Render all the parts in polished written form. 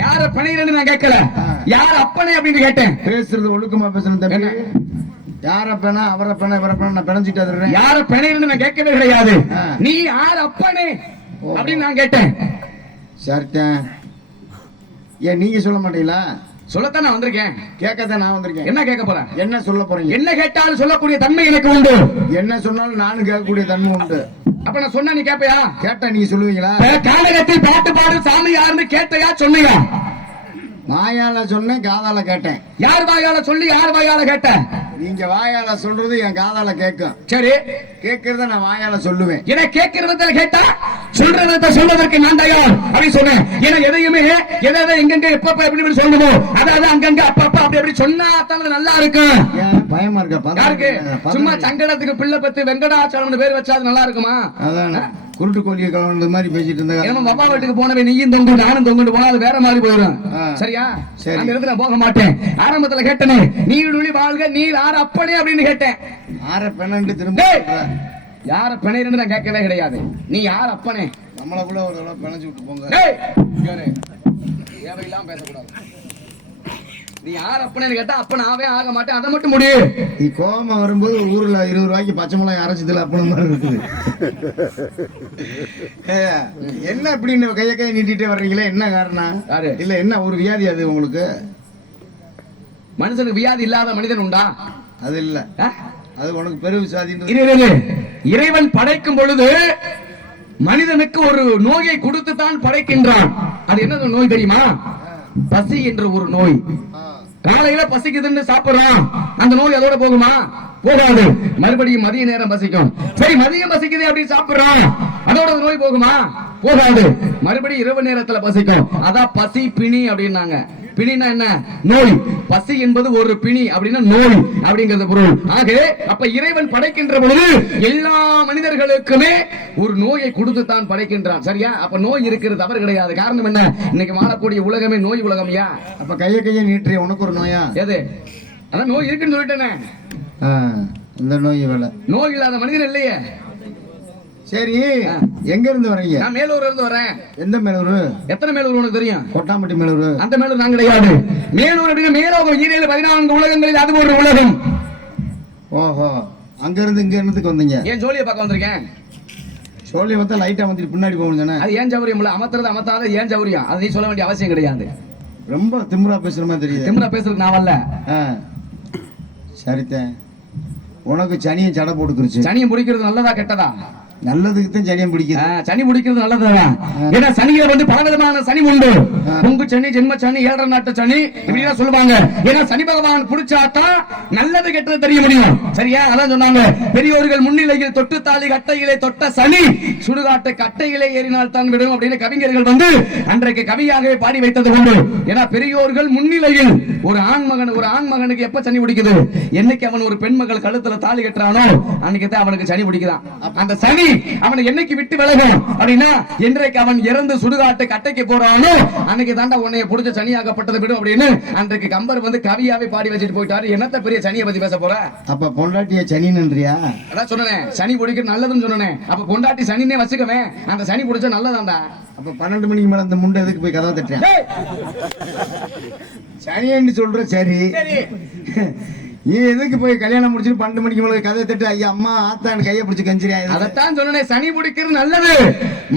யார பணிகிறேன்னு நான் கேட்கல, யார் அப்பனே அப்படின்னு கேட்டேன். பேசுறது ஒழுக்கமா பேசணும் தம்பி. யார பெணா அவரை பெணா இவரை பெணா நான் பிணைஞ்சிட்டு யார பணிகிறேன்னு நான் கேட்கவே கிடையாது. நீ யார் அப்பனே அப்படின்னு நான் கேட்டேன். சரித்தேன். ஏன் நீங்க சொல்ல மாட்டீங்களா? சொல்லத்தான் நான் வந்திருக்கேன். கேட்கத்தான் நான் வந்திருக்கேன். என்ன கேட்க போறேன்? என்ன சொல்ல போறீங்க? என்ன கேட்டாலும் சொல்லக்கூடிய தன்மை எனக்கு உண்டு. என்ன சொன்னாலும் நானும் கேட்கக்கூடிய தன்மை உண்டு. அப்ப நான் சொன்னா நீ கேட்பையா? கேட்டா நீங்க சொல்லுவீங்களா? காலகத்தில் பாட்டு பாடு சாமி யாருன்னு கேட்டையா சொன்னியா? வாயால சொன்னேன், காதால கேட்டேன். யார் வாயால சொல்லி யார் வாயால கேட்ட? நீங்க வாயால சொல்றது என் காதால கேட்கும். சரி, கேட்கறத நான் வாயால சொல்லுவேன். ஏன்னா கேட்கறத கேட்டா சொல்றத சொல்வதற்கு நான் தயார் அப்படின்னு சொன்னேன். ஏன்னா எதையுமே எதை எங்கெங்க எப்ப எப்படி சொல்லணும், அதாவது அங்கங்க அப்பப்ப அப்படி எப்படி சொன்னா தான் நல்லா இருக்கும். பயமா இருக்கா? யாருக்கு? சும்மா சங்கடத்துக்கு பிள்ளை பத்து வெங்கடாச்சலம் பேர் வச்சா அது நல்லா இருக்குமா? அதான் குருட்டு கோழியை கலவந்த மாதிரி பேசிட்டு இருந்தாங்க. நம்ம அப்பா வீட்டுக்கு போனவே நீயும் தொங்கு நானும் தொங்கிட்டு போனா அது வேற மாதிரி போயிடும். சரியா? அந்த இடத்துல நான் போக மாட்டேன். ஆரம்பத்துல கேட்டனே நீடுழி வாழ்க நீ யார் அப்பனே அப்படின்னு கேட்டேன். யார பெண்ணு திரும்ப யார பிணைன்னு நான் கேட்கவே கிடையாது. நீ யார் அப்பனே? நம்மளக்குள்ள ஒரு தடவை பிணைச்சு விட்டு போங்க. தேவையில்லாம பேசக்கூடாது. நீ யார் அப்பனு கேட்டா அப்ப நாவே ஆக மாட்டேன். அதை மட்டும் முடியும். நீ கோபம் வரும்போது ஊர்ல 20 ரூபாய்க்கு பச்சை மிளகாய் அரைச்சதுல அப்பன மாதிரி இருக்குது. என்ன அப்படின்னு கைய நீட்டிட்டே வர்றீங்களே, என்ன காரணம்? இல்ல என்ன ஒரு வியாதி அது உங்களுக்கு? மனுஷனுக்கு வியாதி இல்லாத மனிதன் உண்டா? அது இல்ல, அது உனக்கு பெரு விசாதி. இறைவன் படைக்கும் பொழுது மனிதனுக்கு ஒரு நோயை கொடுத்து தான் படைக்கின்றான். அது என்ன நோய் தெரியுமா? பசி என்ற ஒரு நோய். காலையில பசிக்குதுன்னு சாப்பிடுறான், அந்த நோய் அதோட போகுமா? போகாது. மறுபடியும் மதிய நேரம் பசிக்கும். சரி, மதியம் பசிக்குது அப்படி சாப்பிடுறான், அதோட நோய் போகுமா? போகாது. மறுபடியும் இரவு நேரத்துல பசிக்கும். அதான் பசி பிணி அப்படின்னாங்க. பிணினா என்ன? நோய். பசி என்பது ஒரு பிணி அப்படின்னா நோய் அப்படிங்கிறது பொருள். ஆக அப்ப இறைவன் படைக்கின்ற பொழுது எல்லா மனிதர்களுக்குமே ஒரு நோயை கொடுத்து தான் படைக்கின்றான். சரியா? அப்ப நோய் இருக்கிறது தவறு கிடையாது. காரணம் என்ன? இன்னைக்கு வாழக்கூடிய உலகமே நோய் உலகம்யா. அப்ப கைய நீட்டுறிய உனக்கு ஒரு நோயா? எது? அதான் நோய் இருக்குன்னு சொல்லிட்டேனே. இந்த நோய் வேலை. நோய் இல்லாத மனிதன் இல்லையே. சரி, எங்க இருந்து வரீங்க? நான் மேலூர்ல இருந்து வரேன். எந்த மேலூர்? எத்தனை மேலூர் உனக்கு தெரியும்? கொட்டாம்பட்டி மேலூர். அந்த மேலூர் நான் கிடையாது. மேலூர் அப்படின்னா மேலோகம். 14 உலகங்களில் அது ஒரு உலகம். ஓஹோ, அங்க இருந்து இங்க என்னத்துக்கு வந்தீங்க? ஏன் ஜோலியை பார்க்க வந்திருக்கேன். ஜோலியை பார்த்தா லைட்டா வந்துட்டு பின்னாடி போகணும். அது ஏன் சௌரியம் இல்ல, அமர்த்துறது அமர்த்தாத ஏன் சௌரியம், அது நீ சொல்ல வேண்டிய அவசியம் கிடையாது. ரொம்ப திமிரா பேசுற மாதிரி தெரியுது. திமிரா பேசுறதுக்கு நான் வரல. சரித்தேன். உனக்கு சனியை ஜடை போட்டுருச்சு. சனியை முடிக்கிறது நல்லதா கெட்டதா? நல்லதுக்கு தான் சனியம் பிடிக்குது. சனி பிடிக்கிறது நல்லதுதான். ஏன்னா சனியில வந்து பலவிதமான சனி உண்டு. பொங்கு சனி, ஜென்ம சனி, 7 நாட்டு சனி இப்படிதான் சொல்லுவாங்க. ஏன்னா சனி பகவான் பிடிச்சாதான் நல்லது கெட்டது தெரிய முடியும். சரியா? அதான் சொன்னாங்க, பெரியோர்கள் முன்னிலையில் தொட்டு தாலி கட்டையிலே தொட்ட சனி சுடுகாட்டை கட்டையிலே ஏறினால் தான் விடும் அப்படின்னு கவிஞர்கள் வந்து அன்றைக்கு கவியாகவே பாடி வைத்தது உண்டு. ஏன்னா பெரியோர்கள் முன்னிலையில் ஒரு ஆண்மகனுக்கு எப்ப சனி பிடிக்குது? என்னைக்கு அவன் ஒரு பெண் மகள் கழுத்துல தாலி கட்டுறானோ அன்னைக்கு தான் அவனுக்கு சனி பிடிக்குதான். அந்த சனி அவனை என்னைக்கு விட்டு விலகும் அப்படின்னா என்றைக்கு அவன் இறந்து சுடுகாட்டு கட்டைக்கு போறானோ அன்னைக்கு தாண்டா உன்னைய புடிச்ச சனியாகப்பட்டது விடும் அப்படின்னு அன்றைக்கு கம்பர் வந்து கவியாவே பாடி வச்சுட்டு போயிட்டாரு. என்னத்த பெரிய சனியை பத்தி பேச போற? அப்ப பொண்டாட்டிய சனி நன்றியா? அதான் சொன்னேன், சனி பிடிக்கிறது நல்லதுன்னு சொன்னேன். அப்ப பொண்டாட்டி சனினே வச்சுக்கவே, அந்த சனி பிடிச்சா நல்லதாண்டா. அப்ப 12 மணிக்கு மேல அந்த முண்டை எதுக்கு போய் கதவை தட்டுறேன்? சனின்னு சொல்ற. சரி, நீ எதுக்கு போய் கல்யாணம் முடிச்சுட்டு 12 மணிக்கு மேல கதை தட்டு ஐயா அம்மா ஆத்தான்னு கையை பிடிச்சு கஞ்சிரியா? அதைத்தான் சொன்னேன், சனி பிடிக்கிறது நல்லது.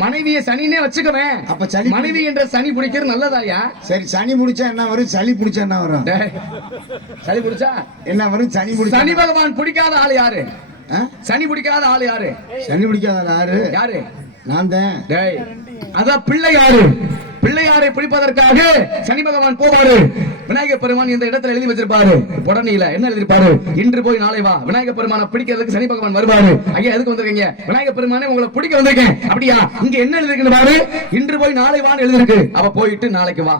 மனைவியை சனினே வச்சுக்கவே. அப்ப சனி மனைவி என்ற சனி பிடிக்கிறது நல்லதாயா? சரி, சனி பிடிச்சா என்ன வரும்? சளி பிடிச்சா என்ன வரும்? சளி பிடிச்சா என்ன வரும்? சனி பிடிச்சா. சனி பகவான் பிடிக்காத ஆள் யாரு? சனி பிடிக்காத ஆள் யாரு? சனி பிடிக்காத ஆள் யாரு? நான் தான். அதான் பிள்ளையாரு. பிள்ளையாரை பிடிப்பதற்காக சனி பகவான் போவாரு. விநாயகர் பெருமான் இந்த இடத்துல எழுதி வச்சிருப்பாரு. புடனில என்ன எழுதிருப்பாரு? இன்று போய் நாளை வா. விநாயகர் பெருமானை பிடிக்கிறதுக்கு சனி பகவான் வருவாரு. ஐயா எதுக்கு வந்திருக்கீங்க? விநாயகர் பெருமானே உங்களை பிடிக்க வந்திருக்கேன். அப்படியா? இங்க என்ன எழுதிருக்கு பாரு, இன்று போய் நாளை வான்னு எழுதிருக்கு. அவ போயிட்டு நாளைக்கு வா.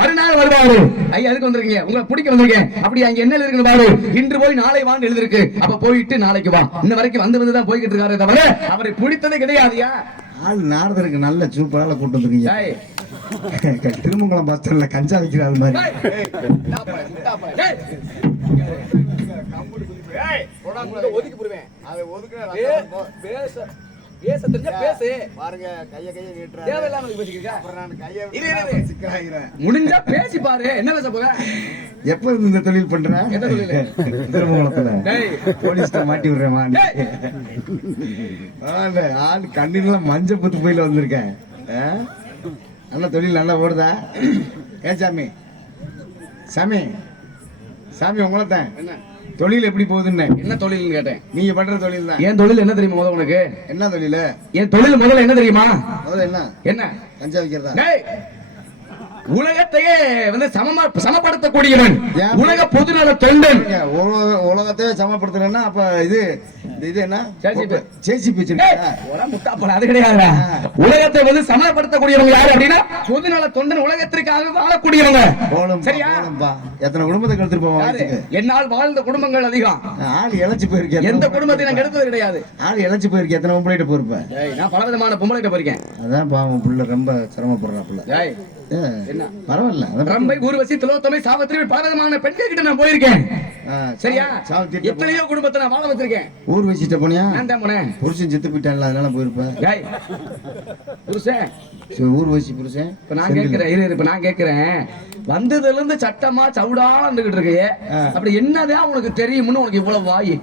மறுநாள் வருவாரு. ஐயா எதுக்கு வந்திருக்கீங்க? உங்களை பிடிக்க வந்திருக்கேன். அப்படியா? இங்க என்ன எழுதிருக்கு பாரு, இன்று போய் நாளை வான்னு எழுதிருக்கு. அப்ப போயிட்டு நாளைக்கு வா. இன்ன வரைக்கும் வந்துதான் போய்கிட்டு இருக்காரு தவிர அவரை பிடித்ததே கிடையாதுயா. ஆள் நாரதருக்கு நல்ல சூப்பரால கூட்டு வந்துருக்கீங்க. திருமங்கலம் பஸ் ஸ்டாண்ட்ல கஞ்சா விக்கிறாரு மாதிரி. பேச தெரிஞ்சா பேசு. பாருங்க கைய நீட்டுறாரு. தேவையில்லாம பேசிக்கிற. அப்புறம் நான் கைய இரு. சிக்கலாகிறேன். முடிஞ்சா பேசி பாரு. என்ன பேச போற? எப்ப இருந்து இந்த தொழில் பண்ற? என்ன தொழில்? திருமங்கலத்துல டேய் போலீஸ்ட மாட்டி விடுறேன். ஆள் கண்ணிலாம் மஞ்சள் புத்து போயில வந்திருக்கேன். நல்ல தொழில் நல்லா ஓடுதா? ஏன் சாமி சாமி சாமி உங்களத்தான் என்ன தொழில் எப்படி போகுதுன்னு என்ன தொழில்னு கேட்டேன். நீங்க பண்ற தொழில் தான். என் தொழில் என்ன தெரியுமா முதல்ல உனக்கு? என்ன தொழில்? என் தொழில் முதல்ல என்ன தெரியுமா? முதல்ல என்ன? என்ன? கஞ்சா விக்கிறதா? டேய் உலகத்தையே வந்து சமப்படுத்தக்கூடியவன், உலக பொதுநல தொண்டன். உலகத்தையே சமப்படுத்துறேன்னா அப்ப இது என்ன சேசிபி அது கிடையாது. உலகத்தை வந்து சமப்படுத்தக்கூடியவங்க யாரு அப்படின்னா பொதுநல தொண்டன், உலகத்திற்காக வாழக்கூடியவங்க. சரியா? எத்தனை குடும்பத்தை கெடுத்துட்டு போவாங்க? என்னால் வாழ்ந்த குடும்பங்கள் அதிகம். ஆள் இழைச்சு போயிருக்கேன். எந்த குடும்பத்தை நான் கெடுத்தது கிடையாது. ஆள் இழைச்சு போயிருக்கேன். எத்தனை பொம்பளைட்ட போயிருப்பேன்? நான் பல விதமான பொம்பளைட்ட போயிருக்கேன். அதான் பாவம் புள்ள ரொம்ப சிரமப்படுறாப்புல. என்ன பரவாயில்ல. ரம்பை, ஊர்வசி, திலோத்தமை, சாவித்திரி பல விதமான பெண்கள் கிட்ட நான் போயிருக்கேன். சரியா? எத்தனையோ குடும்பத்தை நான் வாழ வச்சிருக்கேன். ஊர்வசிட்ட போனியா? நான் தான் போனேன். புருஷன் செத்து போயிட்டான்ல, அதனால போயிருப்பேன். புருஷன் ஊர்வசி புருஷன். இப்ப நான் கேட்கிறேன், இப்ப நான் கேட்கிறேன், வந்ததுல இருந்து சட்டமா சவுடால இருந்துகிட்டு இருக்கு. அப்படி என்னதான் உனக்கு தெரியும்னு உனக்கு இவ்வளவு வாய்?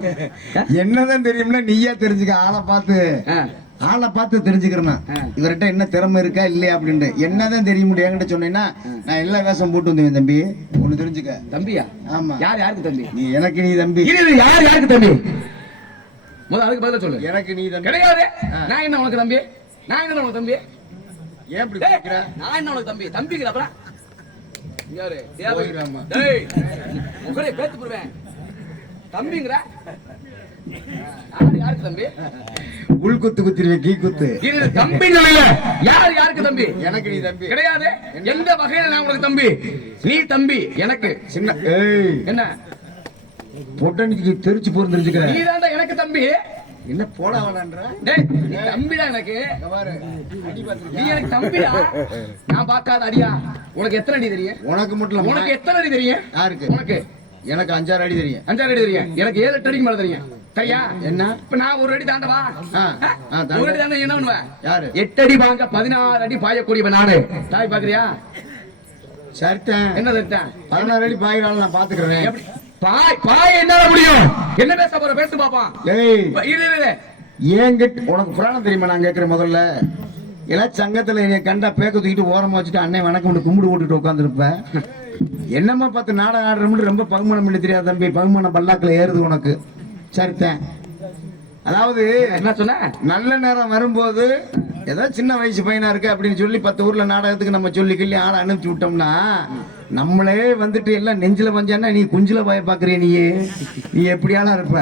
என்னதான் தெரியும்னா நீயா தெரிஞ்சுக்க. ஆளை பார்த்து தெரிஞ்சுக்கிறேன் இவர்கிட்ட என்ன திறமை இருக்கா இல்லையா அப்படின்னு. என்னதான் தெரிய முடியும் என்கிட்ட சொன்னீங்கன்னா நான் எல்லா வேஷம் போட்டு வந்தேன். தம்பி ஒண்ணு தெரிஞ்சுக்க. தம்பியா? ஆமா. யாருக்கு தம்பி? நீ எனக்கு நீ தம்பி. யாருக்கு தம்பி? முதல்ல அதுக்கு பதிலா சொல்லு. எனக்கு நீ தம்பி கிடையாது. நான் என்ன உனக்கு தம்பி? நான் என்ன உனக்கு தம்பி? ஏன் இப்படி கேக்குற? நான் என்ன உனக்கு தம்பி? தம்பிங்கிற அப்புறம் யாரு? தேவைராமா. டேய் உங்களே பேத்து போடுவேன். தம்பிங்கற யாருக்கு தம்பி? உள் குத்து குத்திருவேன். கீ குத்து. இது தம்பிங்க. யாருக்கு தம்பி? எனக்கு நீ தம்பி கிடையாது. எந்த வகையில நான் உனக்கு தம்பி? நீ தம்பி எனக்கு சின்ன. ஏய் என்ன பொட்டனிக்கு தெரிச்சு போறது தெரிஞ்சுக்கிற. நீ தான்டா எனக்கு தம்பி. என்ன போட வேணான்ற? டேய் நீ தம்பிடா எனக்கு. பாரு அடி பாத்துறியா? நீ எனக்கு தம்பிடா. நான் பார்க்காத அடியா? உனக்கு எத்தனை அடி தெரியும்? உனக்கு மட்டும் இல்ல. உனக்கு எத்தனை அடி தெரியும்? யாருக்கு? உனக்கு. எனக்கு 5-6 அடி தெரியும். 5-6 அடி தெரியும். எனக்கு 7-8 அடிக்கு மேல தெரியும். சரியா? என்ன? இப்ப நான் ஒரு அடி தாண்டவா? தாண்ட. ஒரு அடி தாண்ட என்ன பண்ணுவேன்? யாரு? 8 அடி வாங்க 16 அடி பாயக்கூடியவன் நானு. தாய் பாக்குறியா? சரிதான். என்ன சரிதான்? 16 அடி பாயினால நான் பாத்துக்கிறேன். எப்படி பாய் என்னால முடியும்? என்ன பேச போற? பேசு பாப்பான். ஏய் இரு. ஏங்கிட்ட உனக்கு புராணம் தெரியுமா? நான் கேட்கிறேன் முதல்ல. எல்லாம் சங்கத்துல என்னை கண்டா பேக்க தூக்கிட்டு ஓரமா வச்சுட்டு அண்ணன் வணக்கம் கும்பிடு ஓட்டுட்டு உட்காந்துருப்பேன். என்னம்மா பார்த்து நாடகம் ஆடுறோம்னு ரொம்ப பகுமானம் இல்லை தெரியாது தம்பி. பகுமானம் பல்லாக்குல ஏறுது உனக்கு. சரித்தேன். அதாவது என்ன சொன்ன? நல்ல நேரம் வரும்போது ஏதோ சின்ன வயசு பையனா இருக்கு அப்படின்னு சொல்லி 10 ஊர்ல நாடகத்துக்கு நம்ம சொல்லி கிள்ளி ஆளை அனுப்பிச்சு விட்டோம்னா நம்மளே வந்துட்டு எல்லாம் நெஞ்சில பஞ்சானா நீ குஞ்சில பய பாக்குறிய. நீ எப்படியாலாம் இருப்ப?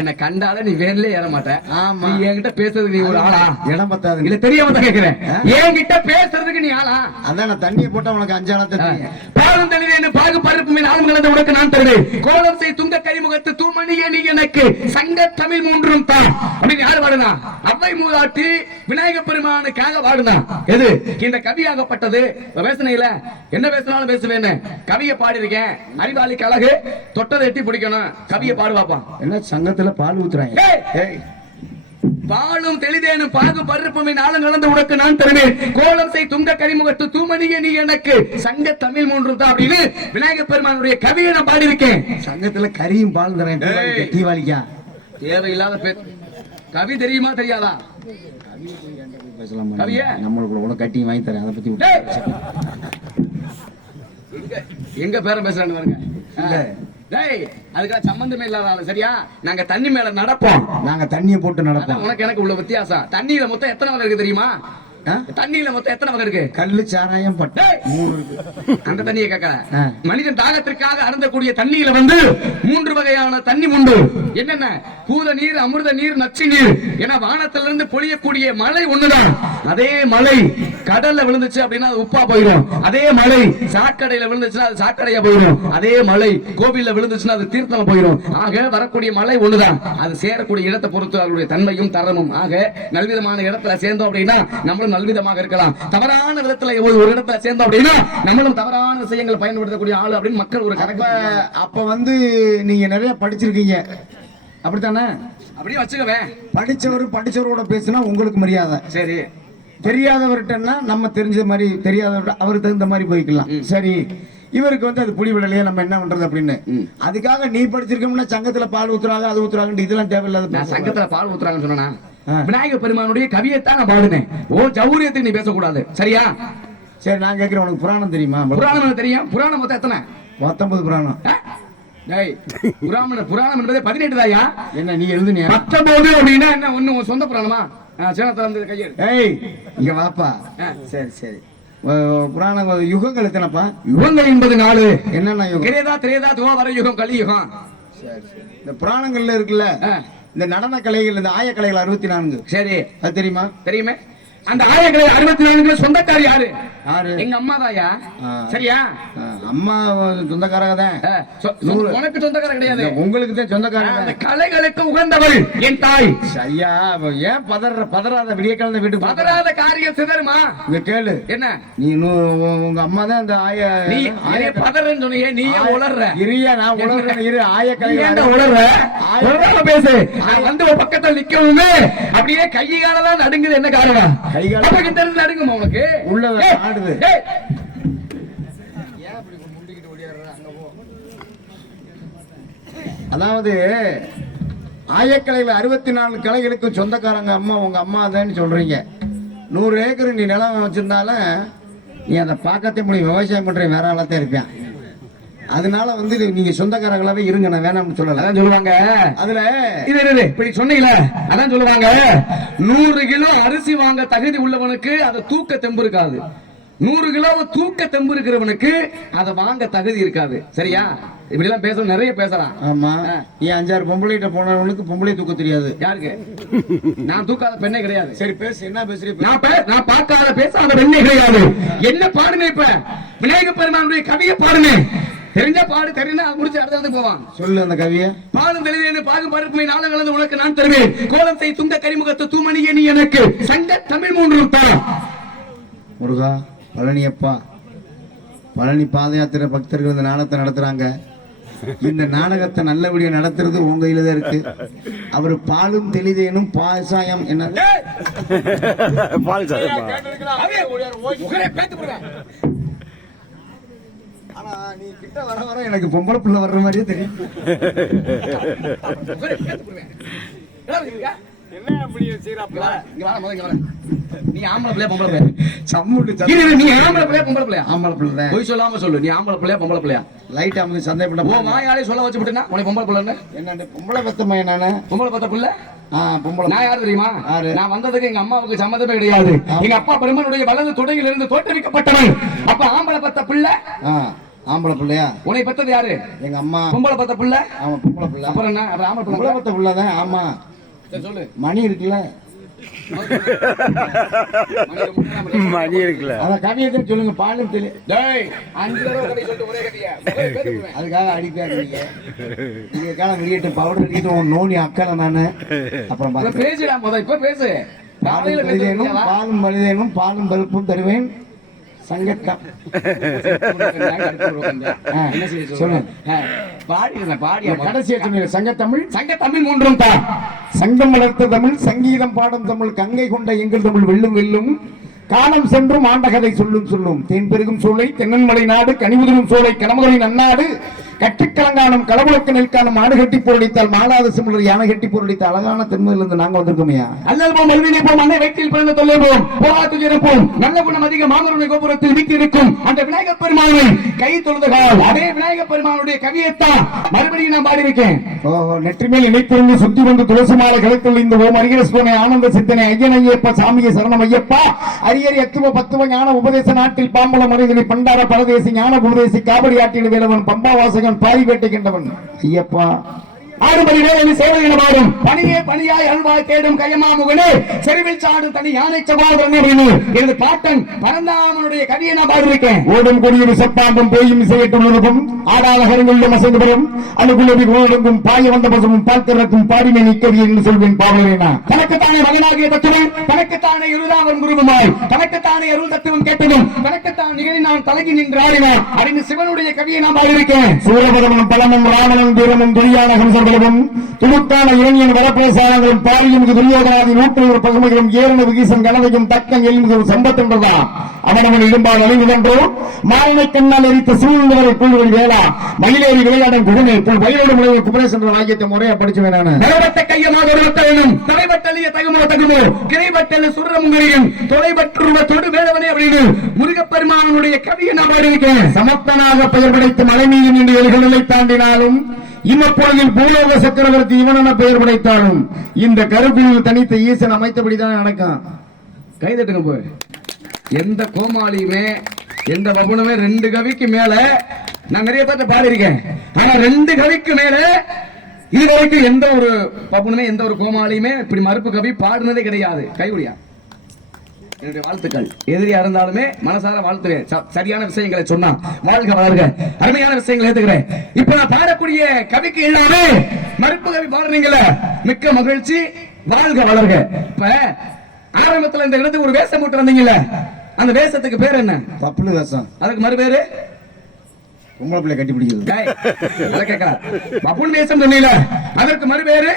என்ன கண்டால நீ வேர்ல ஏற மாட்ட. ஆமா. நீ என்கிட்ட பேசுறதுக்கு நீ ஒரு ஆளா? இடம் பத்தாது. இல்ல தெரியாம தான் கேக்குறேன். என்கிட்ட பேசுறதுக்கு நீ ஆளா? அதான் நான் தண்ணியை போட்டா உனக்கு 5 ஆளத்தை தெரியும். பாலும் தெளிவேன் பாகு பருப்பு நாளும் கலந்து உனக்கு நான் தருவேன். கோலம் செய் துங்க கைமுகத்து தூமணியே நீ எனக்கு சங்க தமிழ் மூன்றும் தான் அப்படின்னு யாரு பாடுனா? அவ்வை மூதாட்டி விநாயக பெருமானுக்காக பாடுனா. எது இந்த கவியாகப்பட்டது? பேசுனீங்கள என்ன பேசினாலும் பேசுவேன். கவியை பாடி இருக்கேன். அறிவாளிக்கு அழகு தொட்டதை எட்டி பிடிக்கணும். கவியை பாடுவாப்பா. என்ன சங்கத்துல பால் ஊத்துறாங்க? பாலும் தெளிதேனும் பாகு பருப்புமே நாளும் கலந்து உனக்கு நான் தருவேன். கோலம் செய் துங்க கரிமுகத்து தூமணியே நீ எனக்கு சங்க தமிழ் மூன்றும் தான் அப்படின்னு விநாயக பெருமானுடைய கவியை நான் பாடி இருக்கேன். சங்கத்துல கரியும் பால் தரேன். தீபாவளிக்கா? தேவையில்லாத கவி தெரியுமா தெரியாதா? பேசலாம். கவிய நம்மளுக்குள்ள கூட கட்டி வாங்கி தரேன். அதை பத்தி எங்க பேரம் பேசுறான்னு பாருங்க. அதுக்காக சம்பந்தமே இல்லாத ஆளு. சரியா? நாங்க தண்ணி மேல நடப்போம். நாங்க தண்ணியை போட்டு நடப்போம். உனக்கு எனக்கு உள்ள வித்தியாசம். தண்ணியில மொத்தம் எத்தனை வகை இருக்கு தெரியுமா? தண்ணியில மொத்தம் எத்தனை வகை இருக்கு? கல்லு, சாராயம், பட்டை 3 இருக்கு. அந்த தண்ணியை கேட்கல. மனிதன் தாகத்திற்காக அருந்தக்கூடிய தண்ணியில வந்து 3 வகையான தண்ணி உண்டு. என்னென்ன? பூத நீர், அமிர்த நீர், நச்சு நீர். ஏன்னா வானத்திலிருந்து பொழியக்கூடிய மழை ஒண்ணுதான். அதே மழை கடல்ல விழுந்துச்சு அப்படின்னா அது உப்பா போயிடும். அதே மழை சாக்கடையில விழுந்துச்சுன்னா அது சாக்கடையா போயிடும். அதே மழை கோவில்ல விழுந்துச்சுன்னா அது தீர்த்தமா போயிடும். ஆக வரக்கூடிய மழை ஒண்ணுதான். அது சேரக்கூடிய இடத்தை பொறுத்து அதனுடைய தன்மையும் தரமும். ஆக நல்விதமான இடத்துல சேர்ந்தோம் அப்படின்னா நம்மளும் நல்விதமாக இருக்கலாம். தவறான விதத்துல ஒரு இடத்துல சேர்ந்தோம் அப்படின்னா நம்மளும் தவறான விஷயங்களை பயன்படுத்தக்கூடிய ஆளு அப்படின்னு மக்கள் ஒரு கணக்கு. அப்ப வந்து நீங்க நிறைய படிச்சிருக்கீங்க. அப்படித்தானே? அப்படியே வச்சுக்கவே. படிச்சவரோட பேசினா உங்களுக்கு மரியாதை. சரி. தெரியாதவர்கிட்டன்னா நம்ம தெரிஞ்ச மாதிரி, தெரியாதவர்கிட்ட அவருக்கு தகுந்த மாதிரி போய்க்கலாம். சரி, இவருக்கு வந்து அது புடி விடலையே, நம்ம என்ன பண்றது அப்படின்னு. அதுக்காக நீ படிச்சிருக்கோம்னா சங்கத்துல பால் ஊத்துறாங்க, அது ஊத்துறாங்க, இதெல்லாம் தேவையில்லாத. நான் சங்கத்துல பால் ஊத்துறாங்கன்னு சொன்னா விநாயக பெருமானுடைய கவியத்தான் நான் பாடுனேன். ஓ ஜௌரியத்துக்கு நீ பேசக்கூடாது, சரியா? சரி, நான் கேட்கிறேன், உனக்கு புராணம் தெரியுமா? புராணம் தெரியும். புராணம் மொத்தம் எத்தனை? 19 புராணம். புராணம் என்பது 18 தாயா? என்ன நீ எழுதுனியா? 19 அப்படின்னா என்ன? ஒண்ணு சொந்த புராணமா? சேனத்துல வந்து கையெழு. ஏய் இங்க வாப்பா. சரி சரி, புராண யுகங்கள் எத்தனைப்பா? யுகங்கள் என்பது 4. என்னென்ன யுகம்? கிரேதா, திரேதா, துவாபர யுகம், கலியுகம். சரி சரி. இந்த புராணங்கள்ல இருக்குல்ல, இந்த நடன கலைகள், இந்த ஆய கலைகள் 64. சரி, அது தெரியுமா? தெரியுமே. அந்த ஆயக்கலை 64 சொந்தக்காரி யாரு? யாரு? எங்க அம்மா தாயா. சரியா? அம்மா சொந்தக்காரங்க தான். உனக்கு சொந்தக்கார கிடையாது, உங்களுக்கு தான் சொந்தக்காரங்க. அந்த கலைகளுக்கு உகந்தவள் என் தாய். சரியா? ஏன் பதறாத விடிய கலந்த வீட்டு பதறாத காரியம் சிதறுமா? இங்க கேளு. என்ன நீ உங்க அம்மா தான் அந்த ஆய. நீ பதறன்னு சொன்னியே, நீ ஏன் உளர்ற? இரியா, நான் உளர்றேன். இரு, ஆய கலை உளர்ற பேசு. வந்து ஒரு பக்கத்துல நிக்கவுமே அப்படியே கை காலெல்லாம் நடுங்குது. என்ன காரணம்? கை காலம் நடுங்குமா உனக்கு? உள்ள ஆடுது. அதாவது ஆயக்கலைகள் 64 கலைகளுக்கு சொந்தக்காரங்க அம்மா உங்க அம்மா தான் சொல்றீங்க. 100 ஏக்கர் நீ நிலம் வச்சிருந்தாலும் நீ அதை பார்க்கத்தே முடியும். விவசாயம் பண்ற வேற ஆளாத்தான் இருப்பேன். அதனால வந்து நீங்க சொந்தக்காரங்களாவே இருங்க, நான் வேணாம்னு சொல்லல. அதான் சொல்லுவாங்க. அதுல இது இப்படி சொன்னீங்களே, அதான் சொல்லுவாங்க 100 கிலோ அரிசி வாங்க தகுதி உள்ளவனுக்கு அதை தூக்க தெம்பு இருக்காது. 100 கிலோ தூக்க தெம்பு இருக்கிறவனுக்கு அதை வாங்க தகுதி இருக்காது. சரியா? இப்படி எல்லாம் பேச நிறைய பேசலாம். ஆமா, நீ 5-6 பொம்பளைகிட்ட போனவனுக்கு பொம்பளை தூக்க தெரியாது. யாருக்கு? நான் தூக்காத பெண்ணே கிடையாது. சரி பேசு, என்ன பேசுறீங்க? நான் பார்க்காத பேசாத பெண்ணே கிடையாது. என்ன பாடுனே? இப்ப விநாயக பெருமானுடைய கவியை பாடுனே. தெரிஞ்சா பாடு, தெரிஞ்சா முடிச்சு அடுத்த போவான். சொல்லு அந்த கவியை. பாலும் தெளிவேன்னு பாகும் பருப்புமை நாளும் கலந்து உனக்கு நான் தருவேன். கோலம் செய் துங்க கரிமுகத்து தூமணியே நீ எனக்கு சங்க தமிழ் 3 தான். முருகா, பழனியப்பா, பழனி பாத யாத்திரை பக்தர்கள் இந்த நாடகத்தை நடத்துறாங்க. இந்த நாடகத்தை நல்லபடியா நடத்துறது உங்க கையில தான் இருக்கு. அவர் பாலும் தெளிதேனும் பாசாயம் என்ன நீ கிட்ட வர வர எனக்கு பொம்பளை பிள்ளை வர்ற மாதிரியே தெரியும். என்ன அப்படி செய்யறாப்ல? இங்க வா, முதல்ல இங்க வா. நீ ஆம்பளை பிள்ளையா பொம்பளை பிள்ளையா? சம்முட்டு நீ ஆம்பளை பிள்ளையா பொம்பளை பிள்ளையா? ஆம்பளை பிள்ளை. போய் சொல்லாம சொல்லு, நீ ஆம்பளை பிள்ளையா பொம்பளை பிள்ளையா? லைட்டா வந்து சந்தேகப்பட்ட ஓ மாயாலே சொல்ல வச்சு விட்டேன்னா உனக்கு பொம்பளை பிள்ளைன்னு என்ன? பொம்பளை பத்தம்மா நானே பொம்பளை பத்த பிள்ளை. பொம்பளை. நான் யாரு தெரியுமா? நான் வந்ததுக்கு எங்க அம்மாவுக்கு சம்மதமே கிடையாது. எங்க அப்பா பெருமனுடைய வலது தொடையில் இருந்து தோற்றுவிக்கப்பட்டவன். அப்ப ஆம்பளை பத்த பிள்ளை. ஆம்பளை பிள்ளையா? உன்னை பெத்தது யாரு? எங்க அம்மா. பொம்பளை பத்த பிள்ளை. ஆமா பொம்பளை பிள்ளை. அப்புறம் என்ன? அப்புறம் ஆம்பளை பொம்பளை பத்த பிள்ளை தான். ஆமா சொல்லு. மணி இருக்குல்ல, மணி இருக்குல்ல, அத கவியத்தை சொல்லுங்க. பாலும் தெளி. டேய் 5 தடவை கதை சொல்லிட்டு ஒரே கதையா? அதுக்காக அடிக்காதீங்க. நீங்க காலம் வெளியிட்டு பவுடர் அடிக்கிட்டு உன் நோனி அக்கறை நானு. அப்புறம் பேசுடா முத. இப்ப பேசு. பாலும் மனிதனும் பாலும் பருப்பும் தருவேன் சங்கத்தம். கடைசியா சொன்னீங்க சங்கத்தமிழ். சங்கத்தமிழ் 3 தான். சங்கம் வளர்த்த தமிழ், சங்கீதம் பாடும் தமிழ், கங்கை கொண்ட எங்கள் தமிழ் வெல்லும் வெல்லும், காலம் சென்றும் ஆண்டகதை சொல்லும் சொல்லும், தேன் பெருகும் சோலை தென்னன்மலை நாடு, கனிமுதலும் சோலை கணமுதலின் நன்னாடு, கட்டுக்கலங்கானம் களமுழக்க நெல்கானம், ஆடு கட்டி போரடித்தால் மாலாத சிமிழர் யானை கட்டி போரடித்த அழகான தென்மையிலிருந்து நாங்க வந்திருக்கோமையா. அல்லல்போம் அல்வினைப்போம் அன்னை வயிற்றில் பிறந்த தொல்லைப்போம் போராத்து இருப்போம் நல்ல குணம் அதிக மாமருடைய கோபுரத்தில் வீட்டிருக்கும் அந்த விநாயகப் பெருமானை கை தொழுதுகால் அதே விநாயகப் பெருமானுடைய கவியத்தான் மறுபடியும் நான் பாடியிருக்கேன். நெற்றி மேல் இணைத்திருந்து சுத்தி வந்து துளசி மாலை கலைத்துள்ள இந்த ஓம் அரிகர சுவனை ஆனந்த சித்தனை ஐயன் ஐயப்பா சாமியை சரணம் ஐயப்பா அரியரி அத்துவ பத்துவ ஞான உபதேச நாட்டில் பாம்பளம் மனிதனை பண்டார பரதேசி ஞான குருதேசி காவடி ஆட்டிடு வேலவன் பம்பா வாசகன் பாரி வேட்டைகின்றவன் ஐயப்பா. 6 மணி நேரம் சேவை என பாடும் பணியே பணியாய் அல்வாய் தேடும் கையமா முகனே செருவில் சாடும் தனி யானை சகோதரன் எனது பாட்டன் பரந்தாமனுடைய கவியை நான் பாடிருக்கேன். ஓடும் கொடியும் இசப்பாம்பும் போயும் இசையட்டுள்ளதும் ஆடாளகரங்களும் அசைந்து வரும் அணுகுலவி ஓடுங்கும் பாய வந்த பசமும் பார்க்கிறக்கும் பாடிமை நிற்கவி என்று சொல்வேன் பாவலேனா. தனக்குத்தானே மகனாகிய தத்துவம் தனக்குத்தானே இருதாவன் குருவுமாய் தனக்குத்தானே அருள் தத்துவம் கேட்டதும் தனக்குத்தான் நிகழினான் தலகி நின்று ஆடினான் அப்படின்னு சிவனுடைய கவியை நான் பாடிருக்கேன். சூரபதமும் பலமும் ராவணன் தூரமும் துரியான ஹம்சம் முதல்வன் துடுத்தான இளைஞன் வரப்பிரசாரங்களும் பாலியும் துரியோதனாதி 101 பசுமைகளும் ஏரண விகீசன் கனவையும் தக்கம் எல்மிகும் சம்பத்தென்றதா அவனவன் இடும்பால் அழிவுகன்றோ மாயினை கண்ணால் எரித்த சூழ்நிலை புல்வெளி வேளா மயிலேறி விளையாடும் குகனை புல் வயலோடு முறையை குமரேசன் என்ற வாக்கியத்தை முறையா படிச்சுவேன் நான். நிலவட்ட கையமாக ஒருவத்த வேணும் தொலைவட்டலிய தகுமோ தகுமோ கிடைவட்டல் சுரமுங்கரியும் தொலைவற்றுவ தொடு வேலவனே அப்படின்னு முருகப்பெருமானுடைய கவியை நான் பாடியிருக்கேன். சமத்தனாக பெயர் கிடைத்து மலை மீது நின்று எல்களை தாண்டினாலும் இம்மப்பொழுதில் பூலோக சக்கரவர்த்தி இவனென பெயர் படைத்தாலும் இந்த கருக்குழியில் தனித்த ஈசன் அமைத்தபடிதான் நடக்கும். கைதட்டுங்க போய். எந்த கோமாளியுமே எந்த பபுனுமே 2 கவிக்கு மேல நான் நிறைய பேர்த்த பாடியிருக்கேன். ஆனா 2 கவிக்கு மேல இதுவரைக்கும் எந்த ஒரு பபுனுமே எந்த ஒரு கோமாளியுமே இப்படி மறுப்பு கவி பாடுனதே கிடையாது. கைவிடியா என்னுடைய வாழ்த்துக்கள். எதிரியா இருந்தாலுமே மனசார வாழ்த்துவேன். சரியான விஷயங்களை சொன்னா வாழ்க வளர்க. அருமையான விஷயங்களை ஏத்துக்கிறேன். இப்ப நான் பாடக்கூடிய கவிக்கு எல்லாமே மறுப்பு கவி பாடுறீங்கல்ல, மிக்க மகிழ்ச்சி, வாழ்க வளர்க. இப்ப ஆரம்பத்துல இந்த இடத்துக்கு ஒரு வேஷம் போட்டு வந்தீங்கல்ல, அந்த வேஷத்துக்கு பேர் என்ன? பப்புளு வேஷம். அதுக்கு மறு பேரு பொம்பளை பிள்ளை கட்டி பிடிக்குது. பப்புன் வேஷம் சொன்னீங்க, அதற்கு மறு பேரு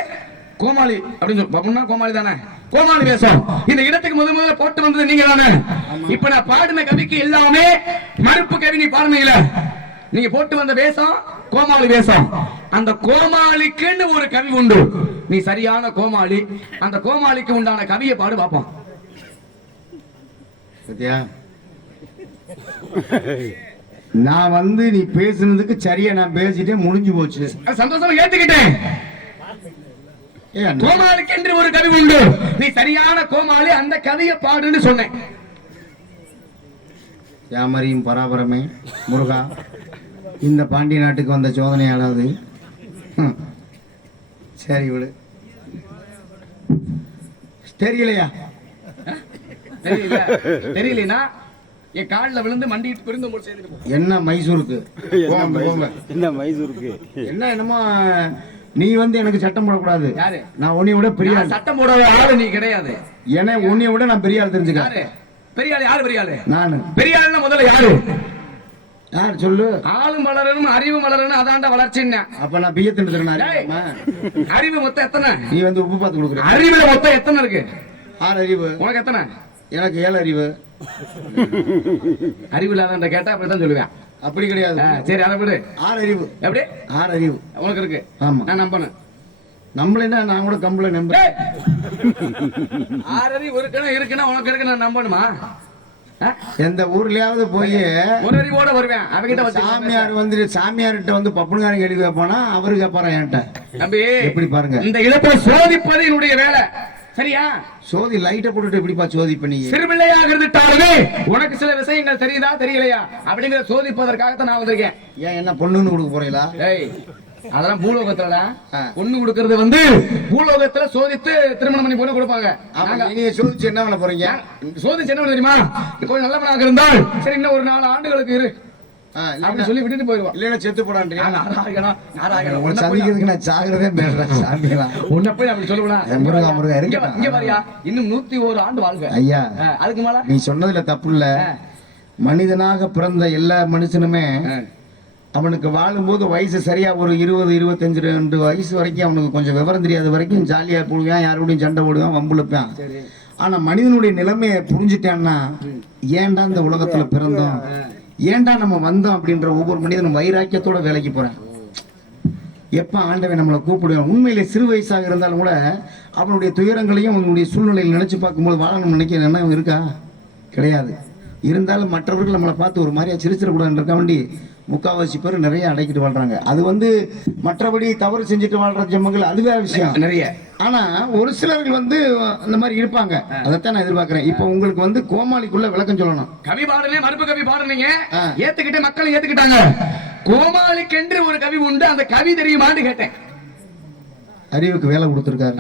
கோமாளி அப்படின்னு சொல்லு. பப்புன்னா கோமாளி தானே, கோமாளி வேஷம். இந்த இடத்துக்கு முதல்ல போட்டு வந்தது நீங்க தானே. இப்ப நான் பாடின கவிக்கு எல்லாமே மறுப்பு கவி. நீ பாடுனீங்கள, நீங்க போட்டு வந்த வேஷம் கோமாளி வேஷம். அந்த கோமாளிக்குன்னு ஒரு கவி உண்டு. நீ சரியான கோமாளி. அந்த கோமாளிக்கு உண்டான கவியை பாடு பாப்போம். சத்யா, நான் வந்து நீ பேசுனதுக்கு சரியா நான் பேசிட்டேன், முடிஞ்சு போச்சு. சந்தோஷமா ஏத்துக்கிட்டேன். கோமாளிக்கு என்று ஒரு கவி உண்டு. நீ சரியான கோமாளி, அந்த கவியை பாடுன்னு சொன்னேன். யாமரியும் பராபரமே முருகா, இந்த பாண்டிய நாட்டுக்கு வந்த சோதனையாளாது. சரி விடு. தெரியலையா? தெரியலனா என் காலில் விழுந்து மண்டிட்டு பிரிந்து என்ன மைசூருக்கு என்ன மைசூருக்கு என்ன என்னமோ நீ வந்து எனக்கு சட்டம் போடக்கூடாது. யாரு? நான் உன்னை விட பெரிய ஆள். சட்டம் போடாத ஆளு நீ கிடையாது. ஏன்னா உன்னை விட நான் பெரிய ஆள் தெரிஞ்சுக்க. பெரிய ஆள் யாரு? பெரிய ஆளு நானு. பெரிய ஆளுன்னா முதல்ல யாரு? யார் சொல்லு? ஆளும் வளரணும், அறிவு வளரணும், அதான்டா வளர்ச்சின்னா. அப்ப நான் பிய தின்னு அறிவு மொத்தம் எத்தனை? நீ வந்து உப்பு பார்த்து கொடுக்குற. அறிவுல மொத்தம் எத்தனை இருக்கு? 6 அறிவு. உனக்கு எத்தனை? எனக்கு 7 அறிவு. அறிவு இல்லாத கேட்டா அப்படித்தான் சொல்லுவேன். அப்படி கிடையாது. சரி, அதை விடு. 6 அறிவு. எப்படி? 6 அறிவு உனக்கு இருக்கு. ஆமா, நான் நம்பணும். நம்மளா நான் கூட கம்பளை நம்புறேன். 6 அறிவு இருக்குன்னா உனக்கு இருக்கு, நான் நம்பணுமா? எந்த ஊர்லயாவது போய் ஒரு அறிவோட வருவேன். அவகிட்ட சாமியார் வந்து சாமியார்கிட்ட வந்து பப்புனுக்காரன் கேள்வி கேட்பானா, அவரு கேட்பாரா என்கிட்ட. தம்பி எப்படி பாருங்க, இந்த இடத்தை சோதிப்பது என்னுடைய வேலை. சரியா? சோதி லைட்ட போட்டுட்டு எப்படிப்பா சோதி பண்ணி சிறுபிள்ளையாக இருந்துட்டாலுமே உனக்கு சில விஷயங்கள் தெரியுதா தெரியலையா அப்படிங்கிற சோதிப்பதற்காகத்தான் நான் வந்திருக்கேன். ஏன் என்ன பொண்ணுன்னு கொடுக்க போறீங்களா? அதெல்லாம் பூலோகத்துல பொண்ணு கொடுக்கறது வந்து பூலோகத்துல சோதித்து திருமணம் பண்ணி பொண்ணு கொடுப்பாங்க. நீங்க சோதிச்சு என்ன பண்ண போறீங்க? சோதிச்சு என்ன தெரியுமா, கொஞ்சம் நல்லவனாக இருந்தால் சரி இன்னும் ஒரு 4 ஆண்டுகளுக்கு இரு அப்படி சொல்லி விட்டுட்டு போயிடுவான். இல்லைன்னா செத்து போடான்றீங்க. சந்திக்கிறதுக்கு நான் சாகிறதே உன்னை போய் அப்படி சொல்லுவா. முருகா முருகா இங்க பாரியா, இன்னும் 101 ஆண்டு வாழ்க ஐயா. அதுக்கு மேல நீ சொன்னதுல தப்பு இல்ல. மனிதனாக பிறந்த எல்லா மனுஷனுமே அவனுக்கு வாழும்போது வயசு சரியா ஒரு 20, 25 வயசு வரைக்கும் அவனுக்கு கொஞ்சம் விவரம் தெரியாத வரைக்கும் ஜாலியா போடுவான், யாரோடையும் சண்டை போடுவான், வம்புழுப்பான். ஆனா மனிதனுடைய நிலைமையை புரிஞ்சுட்டான்னா, ஏன்டா இந்த உலகத்துல பிறந்தோம், ஏன்டா நம்ம வந்தோம் அப்படின்ற ஒவ்வொரு மனிதனும் வைராக்கியத்தோட வேலைக்கு போறான். எப்ப ஆண்டவன் நம்மளை கூப்பிடுவான். உண்மையிலே சிறு வயசாக இருந்தாலும் கூட அவனுடைய துயரங்களையும் அவனுடைய சூழ்நிலையில் நினைச்சு பார்க்கும்போது வாழணும் நினைக்கிற எண்ணம் இருக்கா? கிடையாது. இருந்தாலும் மற்றவர்கள் நம்மளை பார்த்து ஒரு மாதிரியா சிரிச்சிடக்கூடாதுன்னு இருக்க வேண்டி முக்காவாசி பேர் நிறைய அடைக்கிட்டு வாழ்றாங்க. அது வந்து மற்றபடி தவறு செஞ்சுட்டு வாழ்ற ஜென்மங்கள் அது வேற விஷயம் நிறைய. ஆனா ஒரு சிலர்கள் வந்து அந்த மாதிரி இருப்பாங்க. அதைத்தான் நான் எதிர்பார்க்கிறேன். இப்ப உங்களுக்கு வந்து கோமாளிக்குள்ள விளக்கம் சொல்லணும். கவி பாடுனே, மறுப்பு கவி பாடுனீங்க, ஏத்துக்கிட்டு மக்கள் ஏத்துக்கிட்டாங்க. கோமாளிக்கென்று ஒரு கவி உண்டு, அந்த கவி தெரியுமான்னு கேட்டேன். அறிவுக்கு வேலை கொடுத்திருக்காரு.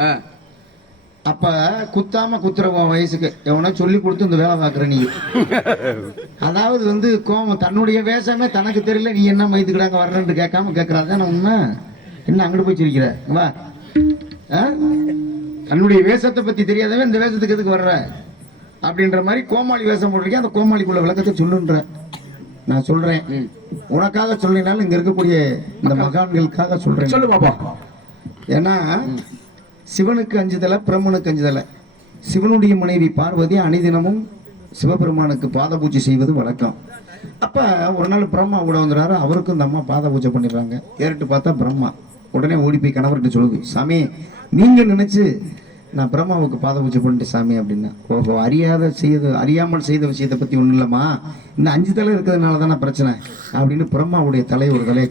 அப்ப குத்தாம குத்துற வயசுக்கு எவனா சொல்லி கொடுத்து இந்த வேலை பாக்குற நீ. அதாவது வந்து கோமம் தன்னுடைய வேஷமே தனக்கு தெரியல, நீ என்ன மைத்துக்கிடாங்க வர்றேன்னு கேட்காம கேட்கறாதான் உண்மை. என்ன அங்கிட்டு போய் சிரிக்கிற? வா, தன்னுடைய வேஷத்தை பத்தி தெரியாதவன் இந்த வேஷத்துக்கு எதுக்கு வர்ற அப்படின்ற மாதிரி கோமாளி வேஷம் போட்டிருக்கேன். அந்த கோமாளிக்குள்ள விளக்கத்தை சொல்லுன்ற நான் சொல்றேன். உனக்காக சொல்லினாலும் இங்க இருக்கக்கூடிய இந்த மகான்களுக்காக சொல்றேன். சொல்லு பாப்பா. ஏன்னா சிவனுக்கு 5 தலை, பிரம்மனுக்கு 5 தலை. சிவனுடைய மனைவி பார்வதி அணிதினமும் சிவபெருமானுக்கு பாத பூஜை செய்வது வழக்கம். அப்ப ஒரு நாள் பிரம்மா கூட வந்துடுறாரு. அவருக்கும் இந்த அம்மா பாத பூஜை பண்ணிடுறாங்க. ஏறிட்டு பார்த்தா பிரம்மா உடனே ஓடி போய் கணவர்கிட்ட சொல்லுது, சாமி நீங்க நினைச்சு நான் பிரம்மாவுக்கு பாத பூஜை பண்ணிட்டேன் சாமி அப்படின்னா. ஓஹோ, அறியாமல் செய்த விஷயத்தை பத்தி ஒண்ணும் இல்லம்மா, இந்த 5 தலை இருக்கிறதுனால தானே பிரச்சனை அப்படின்னு பிரம்மாவுடைய தலை ஒரு தலையை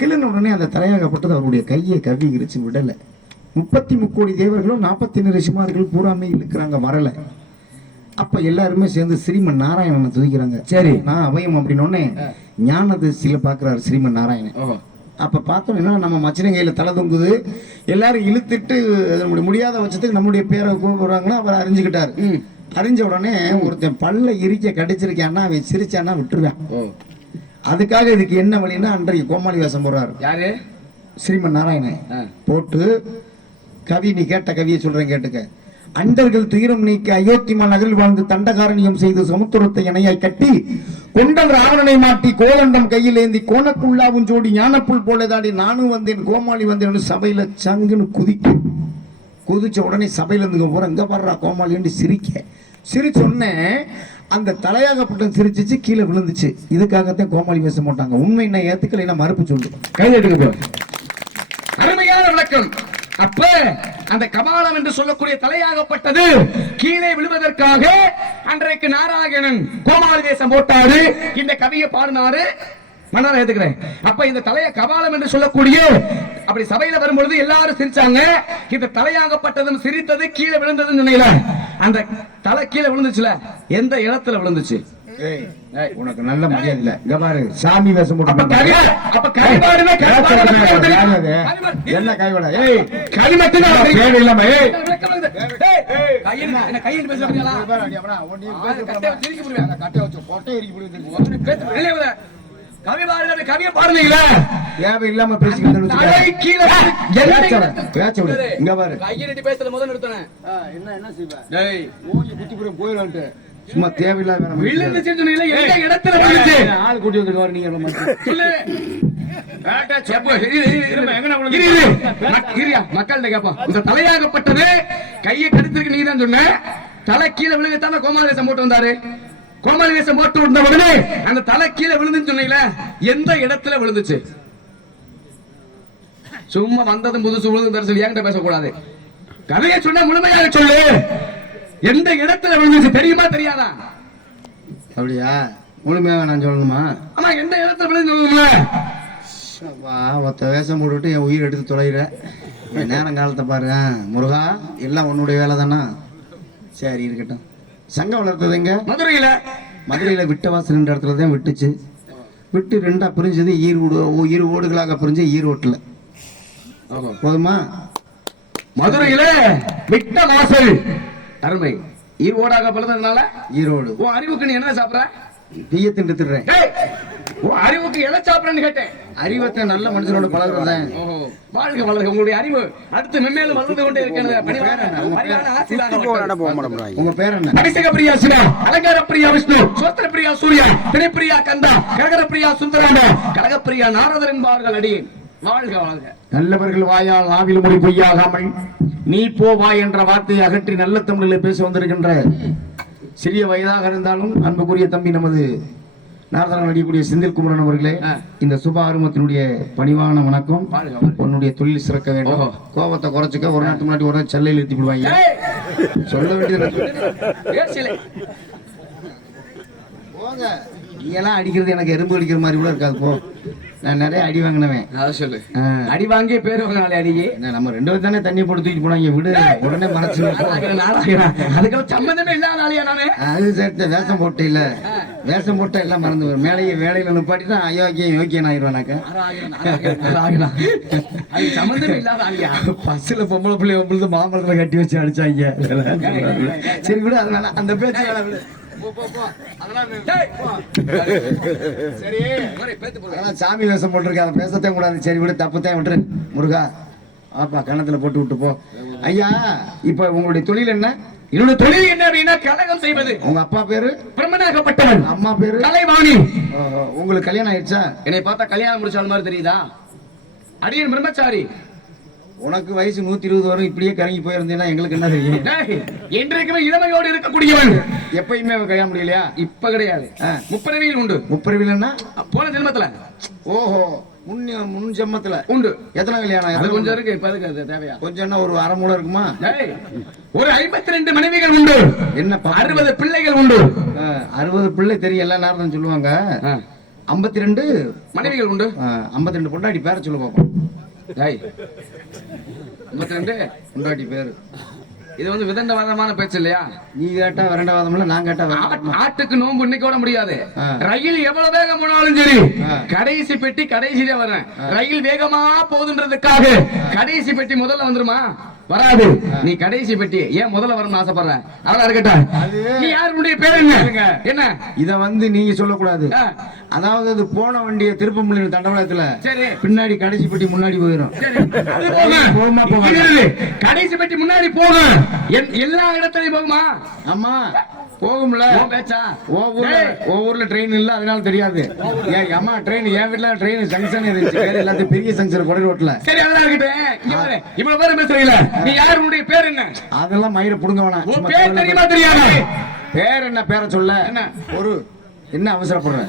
கிள்ளுன உடனே அந்த தலையாகப்பட்டது அவருடைய கையை கவ்வி கிரிச்சு விடலை. 33 கோடி தேவர்களும் 44 ரிஷிமார்கள் பூராமே இழுக்கிறாங்க, வரல. அப்ப எல்லாருமே சேர்ந்து ஸ்ரீமன் நாராயணனை துதிக்கிறாங்க. சரி நான் அவையும் அப்படின்னு ஞான திசையில பாக்குறாரு ஸ்ரீமன் நாராயணன். அப்ப பார்த்தோம்னா நம்ம மச்சினை கையில தலை தொங்குது. எல்லாரும் இழுத்துட்டு முடியாத பட்சத்துக்கு நம்முடைய பேரை கூப்பிடுறாங்கன்னா அவர் அறிஞ்சுக்கிட்டாரு. அறிஞ்ச உடனே ஒருத்தன் பல்ல இரிக்க கடிச்சிருக்கான்னா அவன் சிரிச்சான்னா விட்டுருவான். அதுக்காக இதுக்கு என்ன வழின்னா அன்றைக்கு கோமாளி வேஷம் போடுறாரு. யாரு? ஸ்ரீமன் நாராயணன் போட்டு கவி, நீ கேட்ட கவியை சொல்றேன் கேட்டுக்க. அண்டர்கள் துயரம் நீக்க அயோத்திமா நகரில் வாழ்ந்து தண்டகாரணியம் செய்து சமுத்திரத்தை இணையாய் கட்டி கொண்டல் ராவணனை மாட்டி கோலண்டம் கையில் ஏந்தி கோணக்குள்ளாவும் ஜோடி ஞானப்புல் போலதாடி நானும் வந்தேன் கோமாளி வந்தேன் சபையில சங்குன்னு குதிச்ச உடனே சபையில இருந்து போற எங்க பாடுறா கோமாளி சிரிச்ச உடனே அந்த தலையாகப்பட்ட சிரிச்சிச்சு, கீழே விழுந்துச்சு. இதுக்காகத்தான் கோமாளி பேச மாட்டாங்க. உண்மை என்ன ஏத்துக்கலைன்னா மறுப்பு சொல்லு. கைது. அருமையான விளக்கம். அப்ப அந்த கபாலம் என்று சொல்லக்கூடிய தலையாகப்பட்டது கீழே விழுவதற்காக அன்றைக்கு நாராயணன் கோமாளி வேஷம் போட்டாரு. இந்த கவியை பாடினாரு. மன்னர் ஏத்துக்கிறேன். அப்ப இந்த தலைய கபாலம் என்று சொல்லக்கூடிய அப்படி சபையில வரும்பொழுது எல்லாரும் சிரிச்சாங்க. இந்த தலையாகப்பட்டதும் சிரித்தது, கீழே விழுந்ததுன்னு சொன்னீங்களா? அந்த தலை கீழே விழுந்துச்சுல, எந்த இடத்துல விழுந்துச்சு? உனக்கு நல்ல மரியாதை இல்ல. இங்க பாரு, சாமி வேஷம் போட்டு என்ன கைவிட கவிய பாடுறீங்களா? இல்லாம பேசிக்கிட்டு இங்க பாரு, பேசுறது முதல் நிறுத்தினேன். என்ன செய்வேன் போயிடும். சும்மா தேவையில்லாத ஆள் கூட்டி வந்து நீங்க மக்கள்கிட்ட கேட்போம். இந்த தலையாகப்பட்டது கையை கடித்திருக்கு, நீதான் சொன்ன. தலை கீழே விழுகத்தான கோமாளி வேஷம் போட்டு வந்தாரு. கோமாளி வேஷம் போட்டு வந்த உடனே அந்த தலை கீழே விழுந்துன்னு சொன்னீங்களா? எந்த இடத்துல விழுந்துச்சு? சும்மா வந்ததும் புதுசு விழுந்து தரிசல் என்கிட்ட பேசக்கூடாது. கதையை சொன்னா முழுமையாக சொல்லு. எந்த இடத்துல விழுந்துச்சு தெரியுமா தெரியாதா? அப்படியா? முழுமையாக நான் சொல்லணுமா? ஆமா, எந்த இடத்துல விழுந்து ஒத்த வேஷம் போட்டுட்டு என் உயிர் எடுத்து தொலைகிற நேரம் காலத்தை பாருங்க. முருகா, எல்லாம் உன்னுடைய வேலை தானா? சரி இருக்கட்டும். சங்கம் வளர்த்தது எங்க? மதுரையில. மதுரையில விட்டவாசல் என்ற இடத்துல தான் விட்டுச்சு. விட்டு 2ஆ பிரிஞ்சது. இரு ஓடுகளாக பிரிஞ்சு ஈரோட்டில். போதுமா? மதுரையில விட்ட வாசல். அருமை. ஈரோடாக பிறந்ததுனால ஈரோடு. ஓ, அறிவுக்கு நீ என்ன சாப்பிடுற? தீய திண்டுறேன். ஓ, அறிவுக்கு எதை சாப்பிடுறேன்னு கேட்டேன். அறிவத்தை நல்ல மனுஷனோட பழகுறேன். வாழ்க வளர்க உங்களுடைய அறிவு அடுத்து மென்மேலும் வளர்ந்து கொண்டே இருக்கிறது. உங்க பேர் என்ன? அபிஷேக பிரியா சிவா, அலங்கார பிரியா விஷ்ணு, சோத்திர பிரியா சூர்யா, திரைப்பிரியா கந்தா, கரகர பிரியா சுந்தராமா, கரகப்பிரியா நாரதர் என்பார்கள். அடி வாழ்க வளர்க. நல்லவர்கள் வாயால் நாவில் மொழி பொய்யாகாமல் நீ போவா என்ற வார்த்தையை அகற்றி நல்ல தமிழில் பேச வந்திருக்கின்ற சிறிய வயதாக இருந்தாலும் அன்புக்குரிய தம்பி நமது நாரதன் அடிக்கூடிய செந்தில் குமரன் அவர்களே, இந்த சுப ஆரம்பத்தினுடைய பணிவான வணக்கம். உன்னுடைய தொழில் சிறக்க வேண்டும். கோபத்தை குறைச்சிக்க. ஒரு நாட்டு முன்னாடி ஒரு செல்லையில் ஏற்றி விடுவாங்க. சொல்ல வேண்டியது நீங்கெல்லாம் அடிக்கிறது எனக்கு எறும்பு அடிக்கிற மாதிரி கூட இருக்காது. போ, நான் நிறைய அடி வாங்கினவன். சொல்லு. அடி வாங்கி பேர் வாங்கினாலே அடியே. நம்ம 2 பேரும் தானே தண்ணி போட்டு தூக்கிட்டு போனாங்க. விடு, உடனே மறைச்சு. அதுக்கெல்லாம் சம்பந்தமே இல்லாத ஆளியா நானே? அது சேர்த்து வேஷம் போட்டு இல்ல, வேஷம் போட்டா எல்லாம் மறந்து வரும். வேலையில நிப்பாட்டினா அயோக்கியம் யோக்கியன் ஆயிடுவானாக்க. சம்பந்தமே இல்லாத ஆளியா? பஸ்ல பொம்பளை பிள்ளை பொழுது மாமரத்துல கட்டி வச்சு அடிச்சாங்க. சரி விடு, அதனால அந்த பேச்சு சாமி வேஷம் போட்டிருக்க, அதை பேசத்தே கூடாது. சரி விடு, தப்புத்தான் விட்டுரு. முருகா, ஆப்பா கணத்துல போட்டு விட்டு போ. ஐயா, இப்ப உங்களுடைய தொழில் என்ன? என்னோட தொழில் என்ன அப்படின்னா கலகம் செய்வது. உங்க அப்பா பேரு? பிரம்மனாகப்பட்டவன். அம்மா பேரு? கலைவாணி. உங்களுக்கு கல்யாணம் ஆயிடுச்சா? என்னை பார்த்தா கல்யாணம் முடிச்சால் மாதிரி தெரியுதா? அடியன் பிரம்மச்சாரி. உனக்கு வயசு 120 வரும், இப்படியே கறங்கி போயிருந்தீங்கன்னா எங்களுக்கு என்ன தெரியும்? டேய், என்றைக்குமே இளமையோடு இருக்கக்கூடியவன். எப்பயுமே கல்யாணம் முடியலையா? இப்ப கிடையாது, முப்பிறவியில் உண்டு. முப்பிறவிலன்னா போன ஜென்மத்துல. ஓஹோ, முன் ஜென்மத்துல உண்டு. எத்தனை கல்யாணம்? அது கொஞ்சம் இருக்கு, இப்ப அதுக்கு அது தேவையா? கொஞ்சம்னா ஒரு அரை மூளை இருக்குமா? டேய், ஒரு 52 மனைவிகள் உண்டு. என்ன 60 பிள்ளைகள் உண்டு. 60 பிள்ளை தெரியும், எல்லா நேரம் சொல்லுவாங்க. 52 மனைவிகள் உண்டு. 52 பொண்டாட்டி பேர சொல்ல பாப்போம். டேய், 52 பொண்டாட்டி பேரு. இது வந்து விதண்டவாதமான பேச்சு இல்லையா? நீ கேட்டா விரண்டவாதம் இல்ல, நான் கேட்டா விரண்டவாதம். ஆட்டுக்கு நோம்பு இன்னைக்கு ஓட முடியாது. ரயில் எவ்வளவு வேகம் போனாலும் சரி, கடைசி பெட்டி கடைசியில வரேன். ரயில் வேகமா போகுதுன்றதுக்காக கடைசி பெட்டி முதல்ல வந்துருமா? வராது. நீ கடைசி பெட்டி ஏன் முதல்ல வரணும்னு ஆசைப்படுற? அதெல்லாம் இருக்கட்டும். நீ யாருடைய பேர் என்ன? என்ன இத வந்து நீங்க சொல்லக்கூடாது. அதாவது அது போன வண்டிய திருப்ப முடியல தண்டவாளத்துல, சரி, பின்னாடி கடைசி பெட்டி முன்னாடி போயிடும். கடைசி பெட்டி முன்னாடி போகும். எல்லா இடத்துலயும் போகுமா? ஆமா போகும்ல. ஒவ்வொருல ட்ரெயின் இல்ல, அதனால தெரியாது. அம்மா ட்ரெயின், என் வீட்டுல ட்ரெயின் ஜங்ஷன் இருந்துச்சு, எல்லாத்தையும் பெரிய ஜங்ஷன் கொடை ரோட்ல. சரி, அதெல்லாம் இருக்கட்டும். இவ்வளவு பேர் பேசுறீங்களா? நீ யாருடைய பேர் என்ன? அதெல்லாம் மயிரை புடுங்க வேணாம். பேர் தெரியுமா? தெரியாது. பேர் என்ன? பேரை சொல்ல. ஒரு என்ன அவசரப்படுற?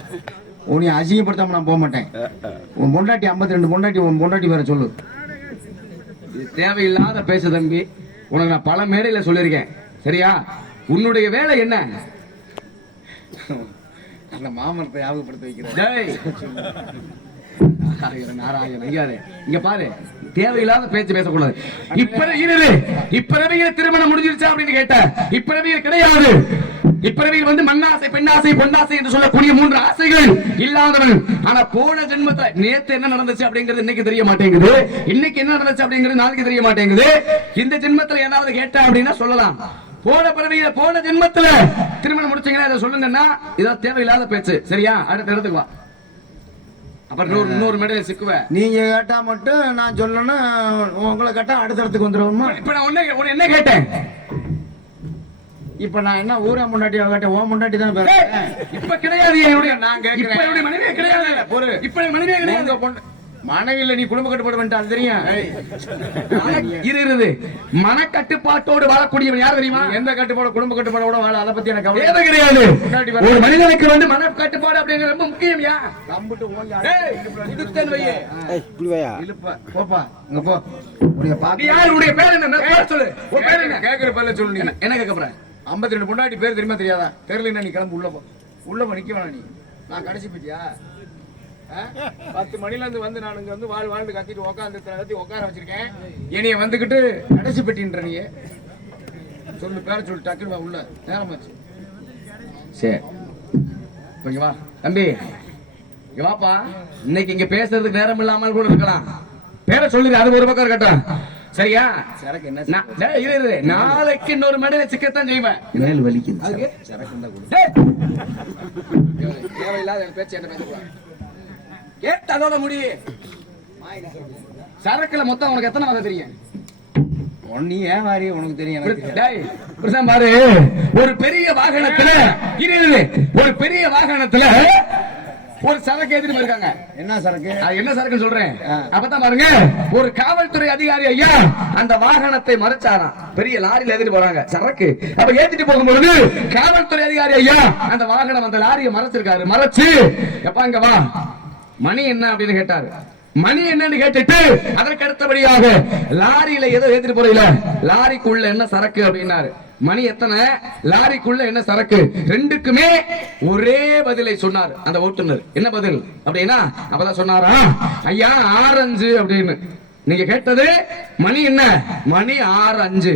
உன்னை அசிங்கப்படுத்தாம நான் போக மாட்டேன். உன் பொண்டாட்டி 52 பொண்டாட்டி, உன் பொண்டாட்டி வேற சொல்லு. இது தேவையில்லாத பேச தம்பி. உனக்கு நான் பல மேடையில சொல்லியிருக்கேன், சரியா? உன்னுடைய வேலை என்ன? அந்த மாமரத்தை ஞாபகப்படுத்த வைக்கிறேன். இங்க பாரு, தேவையில்லாத பேச்சு பேசக்கூடாது. இப்பிறவியில் திருமணம் முடிஞ்சிருச்சா அப்படின்னு கேட்ட, இப்பிறவியில் கிடையாது. இப்பிறவியில் வந்து மண்ணாசை, பெண்ணாசை, பொன்னாசை என்று சொல்லக்கூடிய 3 ஆசைகள் இல்லாதவன். ஆனா போன ஜென்மத்துல நேத்து என்ன நடந்துச்சு அப்படிங்கிறது இன்னைக்கு தெரிய மாட்டேங்குது. இன்னைக்கு என்ன நடந்துச்சு அப்படிங்கிறது நாளைக்கு தெரிய மாட்டேங்குது. இந்த ஜென்மத்துல ஏதாவது கேட்ட அப்படின்னா சொல்லலாம். போன பிறவியில போன ஜென்மத்துல திருமணம் முடிச்சீங்கன்னா இதை சொல்லுங்கன்னா இதான் தேவையில்லாத பேச்சு, சரியா? அடுத்த இடத்துக்கு வா. அப்புறம் இன்னொரு மேடையில சிக்குவேன். நீங்க கேட்டா மட்டும் நான் சொல்லணும், உங்களை கேட்டா அடுத்த இடத்துக்கு வந்துருவோமா? இப்ப நான் உன்னை என்ன கேட்டேன்? இப்ப நான் என்ன ஊரா முன்னாடி கேட்டேன்? ஓ முன்னாடி தான் பேசுறேன். இப்ப கிடையாது. நான் கேட்கிறேன். இப்ப மனைவியே கிடையாது. இப்ப மனைவியே கிடையாது. மனைவியில நீ குடும்ப கட்டுப்பாடு பண்ணிட்டு தெரியும். இரு, மனக்கட்டுப்பாட்டோடு வாழக்கூடியவன் யார் தெரியுமா? எந்த கட்டுப்பாடு? குடும்ப கட்டுப்பாடோட வாழ. அதை பத்தி எனக்கு கவலை கிடையாது. ஒரு மனிதனுக்கு வந்து மன கட்டுப்பாடு அப்படிங்கிறது ரொம்ப முக்கியம். யாருடைய பேர் என்ன? சொல்லு. கேக்குற பேர்ல சொல்லு. என்ன கேட்க போற? 52 பொண்டாட்டி பேர் தெரியுமா? தெரியாதா? தெரியல. நீ கிளம்பு, உள்ள போ. உள்ள போ, நிக்க வேணாம். நீ நான் கடைசி போயிட்டியா? 10 மணில இருந்து வந்து நான் இங்க வந்து வாழ்ந்து கத்திட்டு உட்கார வச்சிருக்கேன். என்னைய வந்துகிட்டு கடைசி பெட்டின்ற நீ சொல்லு. பேர சொல்லு, டக்குனு உள்ள நேரமாச்சு. சரி, இங்க வா தம்பி, இங்க வாப்பா. இன்னைக்கு இங்க பேசுறதுக்கு நேரம் இல்லாமல் கூட இருக்கலாம். பேரை சொல்லுங்க, அது ஒரு பக்கம் இருக்கட்டும், சரியா? சரக்கு என்ன? இரு, நாளைக்கு இன்னொரு மேடையில சிக்கத்தான் செய்வேன். மேல் வலிக்குது. தேவையில்லாத பேச்சு என்ன பேசக்கூடாது. கேட்டு அதோட முடி. சரக்குல மொத்தம் உனக்கு எத்தனை வகை தெரியும்? நீ ஏன் வாரி உனக்கு தெரியும். பாரு, ஒரு பெரிய வாகனத்துல ஒரு பெரிய வாகனத்துல ஒரு சரக்கு ஏத்திட்டு போயிருக்காங்க. என்ன சரக்கு? என்ன சரக்குன்னு சொல்றேன். அப்பதான் பாருங்க, ஒரு காவல்துறை அதிகாரி ஐயா அந்த வாகனத்தை மறைச்சாராம். பெரிய லாரியில ஏத்திட்டு போறாங்க சரக்கு. அப்ப ஏத்திட்டு போகும்போது காவல்துறை அதிகாரி ஐயா அந்த வாகனம் அந்த லாரியை மறைச்சிருக்காரு. மறைச்சு எப்ப இங்க வா, மணி என்ன அப்படின்னு கேட்டாரு. மணி என்னன்னு கேட்டுட்டு அதற்கு அடுத்தபடியாக லாரியில ஏதோ ஏத்திட்டு போறீல, லாரிக்குள்ள என்ன சரக்கு அப்படின்னாரு. மணி எத்தனை, லாரிக்குள்ள என்ன சரக்கு, ரெண்டுக்குமே ஒரே பதிலை சொன்னார் அந்த ஓட்டுநர். என்ன பதில் அப்படின்னா, அப்பதான் சொன்னாரா, ஐயா ஆரஞ்சு அப்படின்னு. நீங்க கேட்டது மணி என்ன? மணி ஆரஞ்சு.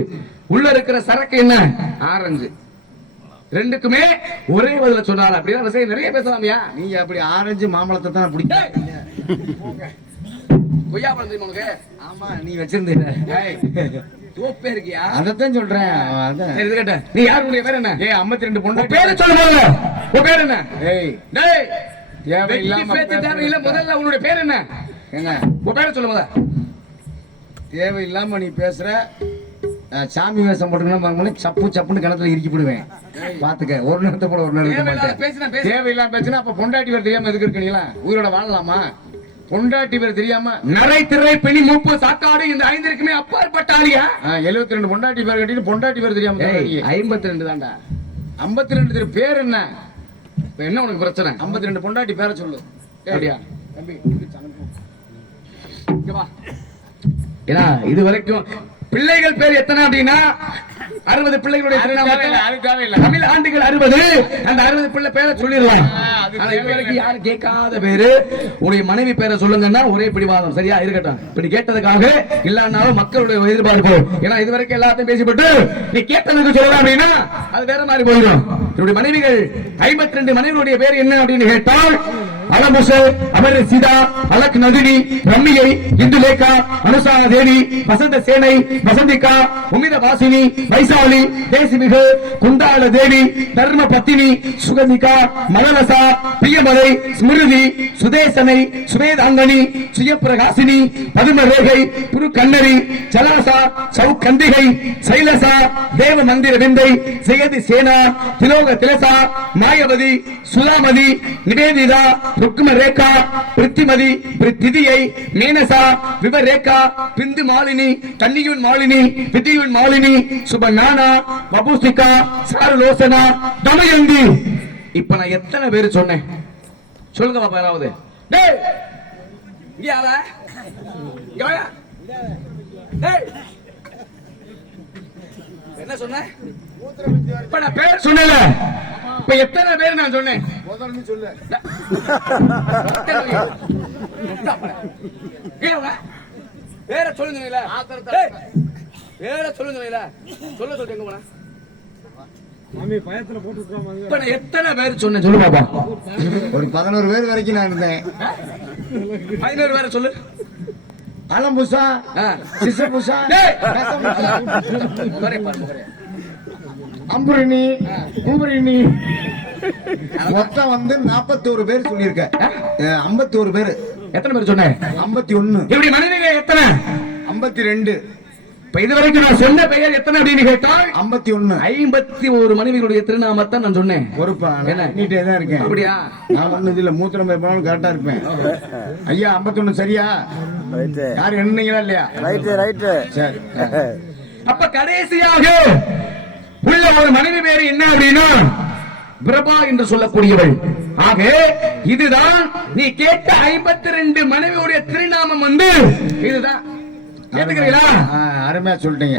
உள்ள இருக்கிற சரக்கு என்ன? ஆரஞ்சு. ரெண்டுக்குமே ஒரே பதில சொன்னார். அப்படிதான் விஷயம் நிறைய பேசலாமியா? நீங்க அப்படி ஆரஞ்சு மாம்பழத்தை தான் பிடிக்கும். கொய்யா பழம் தெரியுமா உனக்கு? ஆமா, நீ வச்சிருந்தீங்க. தோப்பே இருக்கியா? அதத்தான் சொல்றேன். சரி, கேட்ட நீ யாருடைய பேர் என்ன? 52 பொண்ணு பேரு சொல்லுங்க. உன் பேர் என்ன? தேவையில்லாம முதல்ல உன்னுடைய பேர் என்ன? என்ன உன் பேரை சொல்லுங்க. தேவையில்லாம நீ பேசுற. சாமி வேஷம் போட்டுக்கணும், சப்புன்னு கிணத்துல இறுக்கி போடுவேன். பாத்துக்க, ஒரு நேரத்தை போல ஒரு நேரம். தேவையில்லாம பேசுனா அப்ப பொண்டாட்டி வேற தெரியாம எதுக்கு இருக்கீங்களா? உயிரோட வாழலாமா? பொண்டாட்டி பேர் தெரியாம நிறை திரை பிணி மூப்பு சாக்காடு இந்த ஐந்திற்குமே அப்பாற்பட்ட ஆளியா 72 பொண்டாட்டி பேர் கட்டிட்டு பொண்டாட்டி பேர் தெரியாம 52 தான்டா 52 பேர் என்ன? இப்ப என்ன உனக்கு பிரச்சனை? 52 பொண்டாட்டி பேரை சொல்லு. அப்படியா? தம்பி இங்க வா. ஏன்னா இது வரைக்கும் பிள்ளைகள் பேர் எத்தனை அப்படின்னா 60 பிள்ளைகளுடைய அதுக்காக இல்ல. தமிழ் ஆண்டுகள் 60. அந்த 60 பிள்ளை பேரை சொல்லிடலாம். அது ஆனா இது வரைக்கும் யாரும் கேட்காத பேரு உடைய மனைவி பேரை சொல்லுங்கன்னா ஒரே பிடிவாதம். சரியா இருக்கட்டும். இப்படி கேட்டதுக்காக இல்லன்னாலும் மக்களுடைய எதிர்பார்ப்பு. ஏன்னா இது வரைக்கும் எல்லாத்தையும் பேசிப்பட்டு நீ கேட்டதுக்கு சொல்லலாம் அப்படின்னா அது வேற மாதிரி போயிடும். என்னுடைய மனைவிகள் 52 மனைவிகளுடைய பேர் என்ன அப்படின்னு கேட்டால் அலமுச, அமரசிதா, அலக் நந்தினி, ரம்மியை, இந்துலேகா, அனுசா தேவி, வசந்த சேனை, வசந்திகா, உமித வாசினி, வைசாலி, தேசிமிகு, குண்டாள தேவி, தர்ம பத்தினி, சுகந்திகா, மலரசா, பிரியமலை, ஸ்மிருதி, சுதேசனை, சுவேதாங்கனி, சுயப்பிரகாசினி, பதுமரேகை, புரு கண்ணரி, ஜலாசா, சௌகந்திகை, சைலசா, தேவ மந்திர விந்தை, ஜெயதி சேனா, திலோக திலசா, மாயவதி, சுதாமதி, நிவேதிதா, ருக்ம ரேகா, பிருத்திமதி, பிருத்திதியை, மீனசா, விவரேகா, பிந்து மாலினி, தன்னியுன் மாலினி, விதியுன் மாலினி, சுபநானா, வபுசிகா, சாருலோசனா, தமயந்தி. இப்ப நான் எத்தனை பேர் சொன்னேன் சொல்லுங்க பாப்பா யாராவது. டேய் இங்க யாரா? இங்க வாயா. டேய் என்ன சொன்ன? இப்ப நான் பேர் சொன்னல. இப்ப எத்தனை பேர் நான் சொன்னேன்? சொல்லு. வேற சொல்லுங்க. வேற சொல்லுங்க. சொல்ல சொல்லிட்டு எங்க போன? இப்ப நான் எத்தனை பேர் சொன்னேன் சொல்லு பாப்பா. ஒரு 11 பேர் வரைக்கும் நான் இருந்தேன். 11 பேரை சொல்லு. அலம்புசா, சிசபுசா, அம்புரினி, குமரினி, மொத்தம் வந்து 41 பேர் சொல்லியிருக்க. 51 பேர். எத்தனை பேர் சொன்னேன்? 51. இப்படி மனிதர்கள் எத்தனை? 52. இப்ப இதுவரைக்கும் நான் சொன்ன பெயர் எத்தனை அப்படின்னு கேட்டால் 51. 51 மனைவிகளுடைய திருநாமத்தை நான் சொன்னேன். பொறுப்பா என்ன? நீட்டே தான் இருக்கேன். அப்படியா? நான் ஒண்ணு இதுல மூத்திரம் போனாலும் கரெக்டா இருப்பேன். ஐயா 51 சரியா? யாரு எண்ணீங்களா இல்லையா? ரைட்டு சரி. அப்ப கடைசியாக உள்ள ஒரு மனைவி பேரு என்ன அப்படின்னா பிரபா என்று சொல்லக்கூடியவள். ஆக இதுதான் நீ கேட்ட 52 மனைவியுடைய திருநாமம் வந்து இதுதான். கேட்டுக்கிறீங்களா? அருமையா சொல்லிட்டீங்க.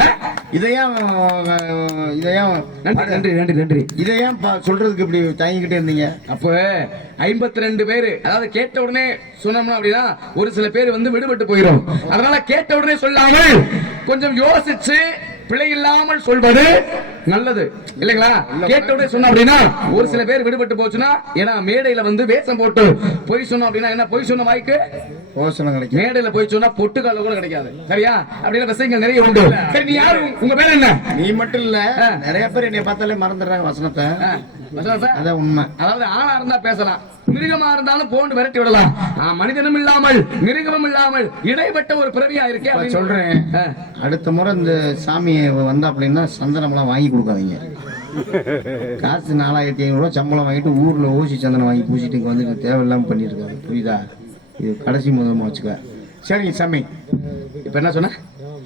இதையும் நன்றி. இதையும் சொல்றதுக்கு இப்படி தயங்கிட்டே இருந்தீங்க. அப்ப 52 பேரு அதாவது கேட்ட உடனே சொன்னோம்னா அப்படின்னா ஒரு சில பேர் வந்து விடுபட்டு போயிடும். அதனால கேட்ட உடனே சொல்லாமல் கொஞ்சம் யோசிச்சு பிழை இல்லாமல் சொல்வது நல்லது இல்லைங்களா? கேட்டோட சொன்ன அப்படின்னா ஒரு சில பேர் விடுபட்டு போச்சுன்னா, ஏன்னா மேடையில வந்து வேஷம் போட்டு பொய் சொன்னோம் அப்படின்னா என்ன, பொய் சொன்ன வாய்க்கு ஓசனம் கிடைக்கும். மேடையில போய் சொன்னா பொட்டுக்கால கூட கிடைக்காது. சரியா? அப்படின்னா விஷயங்கள் நிறைய உண்டு. சரி, நீ யாரு? உங்க பேர் என்ன? நீ மட்டும் இல்ல, நிறைய பேர் என்னை பார்த்தாலே மறந்துடுறாங்க வசனத்தை. அதான் உண்மை. அதாவது ஆளா இருந்தா பேசலாம், மிருகமா இருந்தாலும் போன்று விரட்டி விடலாம். மனிதனும் இல்லாமல் மிருகமும் இல்லாமல் இடைப்பட்ட ஒரு பிறவியா இருக்கேன் சொல்றேன். அடுத்த முறை இந்த சாமி வந்தா அப்படின்னா சந்தனம் எல்லாம் வாங்கி கொடுக்காதீங்க. காசு 4500 ரூபாய் சம்பளம் வாங்கிட்டு ஊர்ல ஊசி சந்தனம் வாங்கி பூசிட்டு இங்க வந்துட்டு தேவையில்லாம பண்ணிட்டு இருக்காங்க. புரியுதா? இது கடைசி முதல்மா வச்சுக்க. சரி சாமி, இப்ப என்ன சொன்ன?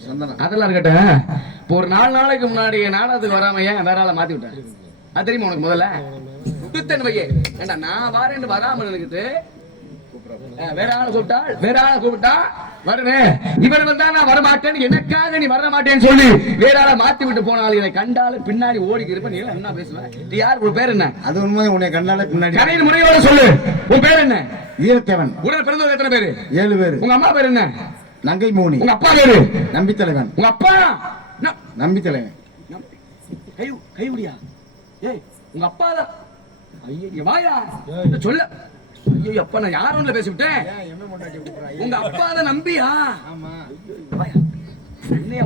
சந்தனம் அதெல்லாம் இருக்கட்டும். இப்போ ஒரு 4 நாளைக்கு முன்னாடி நாடகத்துக்கு வராம ஏன் வேற ஆளை மாத்தி விட்டேன்? அது தெரியுமா உனக்கு? முதல்ல விட்டுத்தன் வையே. ஏண்டா நான் வரேன்னு வராமல் இருக்கிட்டு வேற ஆளை கூப்பிட்டா வருவேன். இவர் வந்தா நான் வரமாட்டேன்னு எனக்காக நீ வர மாட்டேன்னு சொல்லி வேற ஆளை மாத்தி விட்டு போனாலும் என்னை கண்டாலும் பின்னாடி ஓடிக்கு இருப்ப. நீ என்ன பேசுவேன்? நீ யார்? உன் பேர் என்ன? அது உண்மை. உன்னை கண்டாலே பின்னாடி கரையின் முறையோட சொல்லு. உன் பேர் என்ன? வீரத்தேவன். உடனே பிறந்தவங்க எத்தனை பேரு? 7 பேரு. உங்க அம்மா பேர் என்ன? நங்கை மோனி. உங்க அப்பா பேரு? நம்பித்தலைவன். உங்க அப்பா நம்பித்தலைவன். கைவிடியா? ஏய், உங்க அப்பா தான். ஐயோ வாயா சொல்ல. ஐயோ அப்பா, நான் யாரும் ஒண்ணுல பேசிவிட்டேன். உங்க அப்பா தான் நம்பியா?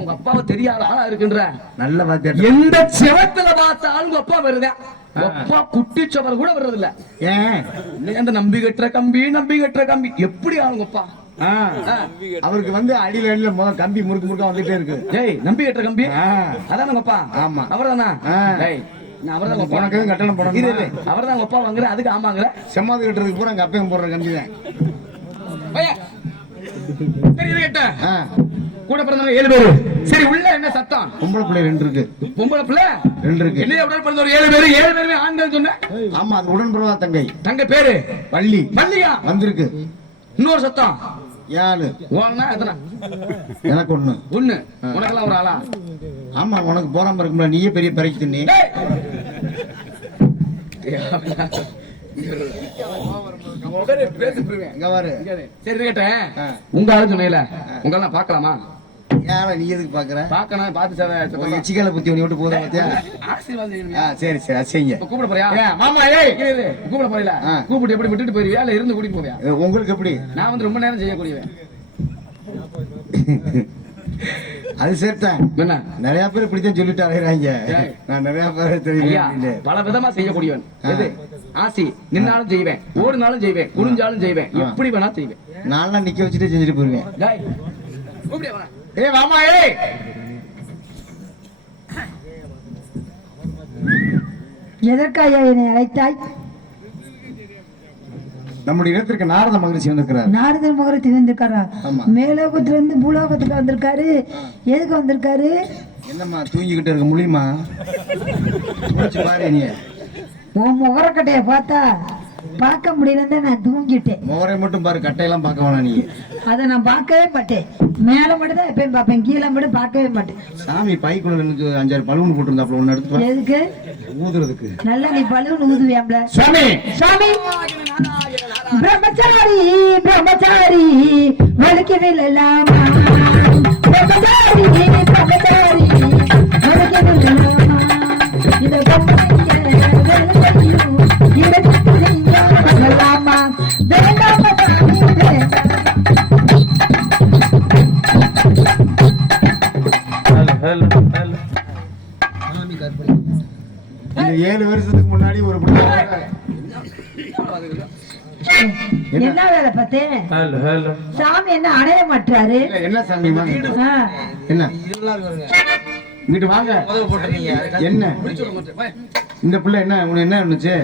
உங்க அப்பாவை தெரியாத ஆளா இருக்குன்ற நல்ல வாத்தியார். எந்த செவத்துல பார்த்தாலும் உங்க அப்பா வருதா? அப்பா குட்டி சவர் கூட வர்றது இல்ல. ஏன் அந்த நம்பி கட்டுற கம்பி எப்படி ஆளுங்க அப்பா? அவருக்கு வந்து அடியில முதல் கம்பி முறுக்க வந்துட்டே இருக்கு. ஏய், நம்பி கட்டுற கம்பி அதான் உங்க அப்பா? ஆமா, அவர்தானா? அவர்தான் கட்டணம் போடணும். அவர்தான் அப்பா வாங்குற, அதுக்கு ஆமாங்கிற. செம்மாது கட்டுறதுக்கு பூரா அங்க அப்பையும் போடுற கம்பி தான். சரி இருக்கட்டும். ஆ, கூட பிறந்தவங்க 7 பேரு. சரி உள்ள என்ன சத்தம்? பொம்பளை பிள்ளை 2 இருக்கு. பொம்பளை பிள்ளை 2 இருக்கு. என்ன உடல் பிறந்தவர் 7 பேரு. 7 பேருமே ஆண்கள் சொன்ன. ஆமா, அது உடன்பிறவா தங்கை தங்க பேரு வள்ளி வள்ளியா? வந்திருக்கு. இன்னொரு சத்தம் 7. ஓனா எத்தனை? எனக்கு 1. ஒண்ணு. உனக்கெல்லாம் ஒரு ஆளா? ஆமா, உனக்கு போறாம இருக்கும்ல, நீயே பெரிய பறிக்கு தின்னி. டேய்! இங்க பாரு. சரி இருக்கட்டும். ஆ. உங்க ஆளு சொன்னீல, உங்களெல்லாம் பார்க்கலாமா? யார நீ எதுக்கு பாக்குற? பார்க்கணும், பார்த்து எச்சிக்கால புத்தி ஒண்ணி விட்டு போதா பாத்தியா? ஆசீர்வாதம் செய்யணும். ஆ, சரி சரி, அது செய்யுங்க. இப்ப கூப்பிட போறியா? மாமா, ஏய், இரு, கூப்பிட போறீல? ஆ. கூப்பிட்டு எப்படி விட்டுட்டு போயிருவியா இல்ல இருந்து கூட்டிட்டு போவியா? உங்களுக்கு எப்படி? நான் வந்து ரொம்ப நேரம் செய்யக்கூடியவன். அது சரிதான். என்ன? நிறைய பேர் இப்படித்தான் சொல்லிட்டு அலைகிறாங்க. ஏய். நான் நிறைய பேர் ஐயா, தெரியும். பல விதமா செய்யக்கூடியவன். ஆ. எது? ஆசி. நின்னாலும் செய்வேன், ஓடுனாலும் செய்வேன், குனிஞ்சாலும் செய்வேன், ஆ. எப்படி வேணா செய்வேன். நான்லாம் நிக்க வச்சுட்டு செஞ்சுட்டு போயிருவேன். டேய், கூப்பிடியா வா. ஏய் மாமா, ஏய், எதற்காக என்னை அழைத்தாய்? நம்முடைய இடத்திற்கு நாரத மகிழ்ச்சி வந்திருக்கிறார். நாரத முகரத்துக்கு வந்திருக்காரா? ஆமா. மேலோகத்துல இருந்து பூலோகத்துக்கு வந்திருக்காரு. எதுக்கு வந்திருக்காரு? என்னம்மா தூங்கிக்கிட்டு இருக்க முடியுமா? மூச்சு பாரு நீ. உன் முகரக்கட்டைய பார்த்தா பார்க்க முடியலன்னு நான் தூங்கிட்டேன். முகரை மட்டும் பாரு, கட்டையெல்லாம் பார்க்க வேணாம் நீ. அதை நான் பார்க்கவே மாட்டேன். மேல மட்டும் தான் எப்பயும் பார்ப்பேன், கீழே மட்டும் பார்க்கவே மாட்டேன். சாமி பைக்குள்ள எனக்கு 5-6 பலூன் போட்டிருந்தாப்புல, ஒன்னு எடுத்து வா. எதுக்கு? ஊதுறதுக்கு. நல்லா நீ பலூன் ஊதுவியாம்ல. சாமி, சாமி, பிரம்மச்சாரி பிரம்மச்சாரி வலிக்கவில்லாம். பிரம்மச்சாரி பிரம்மச்சாரி வலிக்கவில்லாம். இதை இந்த 7 வருஷத்துக்கு முன்னாடி ஒரு என்ன வேலை பார்த்தேன்? சாமி என்ன அடைய மாட்டாரு? என்ன சாமி? ஆ. என்ன இங்கிட்டு வாங்க. என்ன இந்த பிள்ளை என்ன உனக்கு என்ன இருந்துச்சு?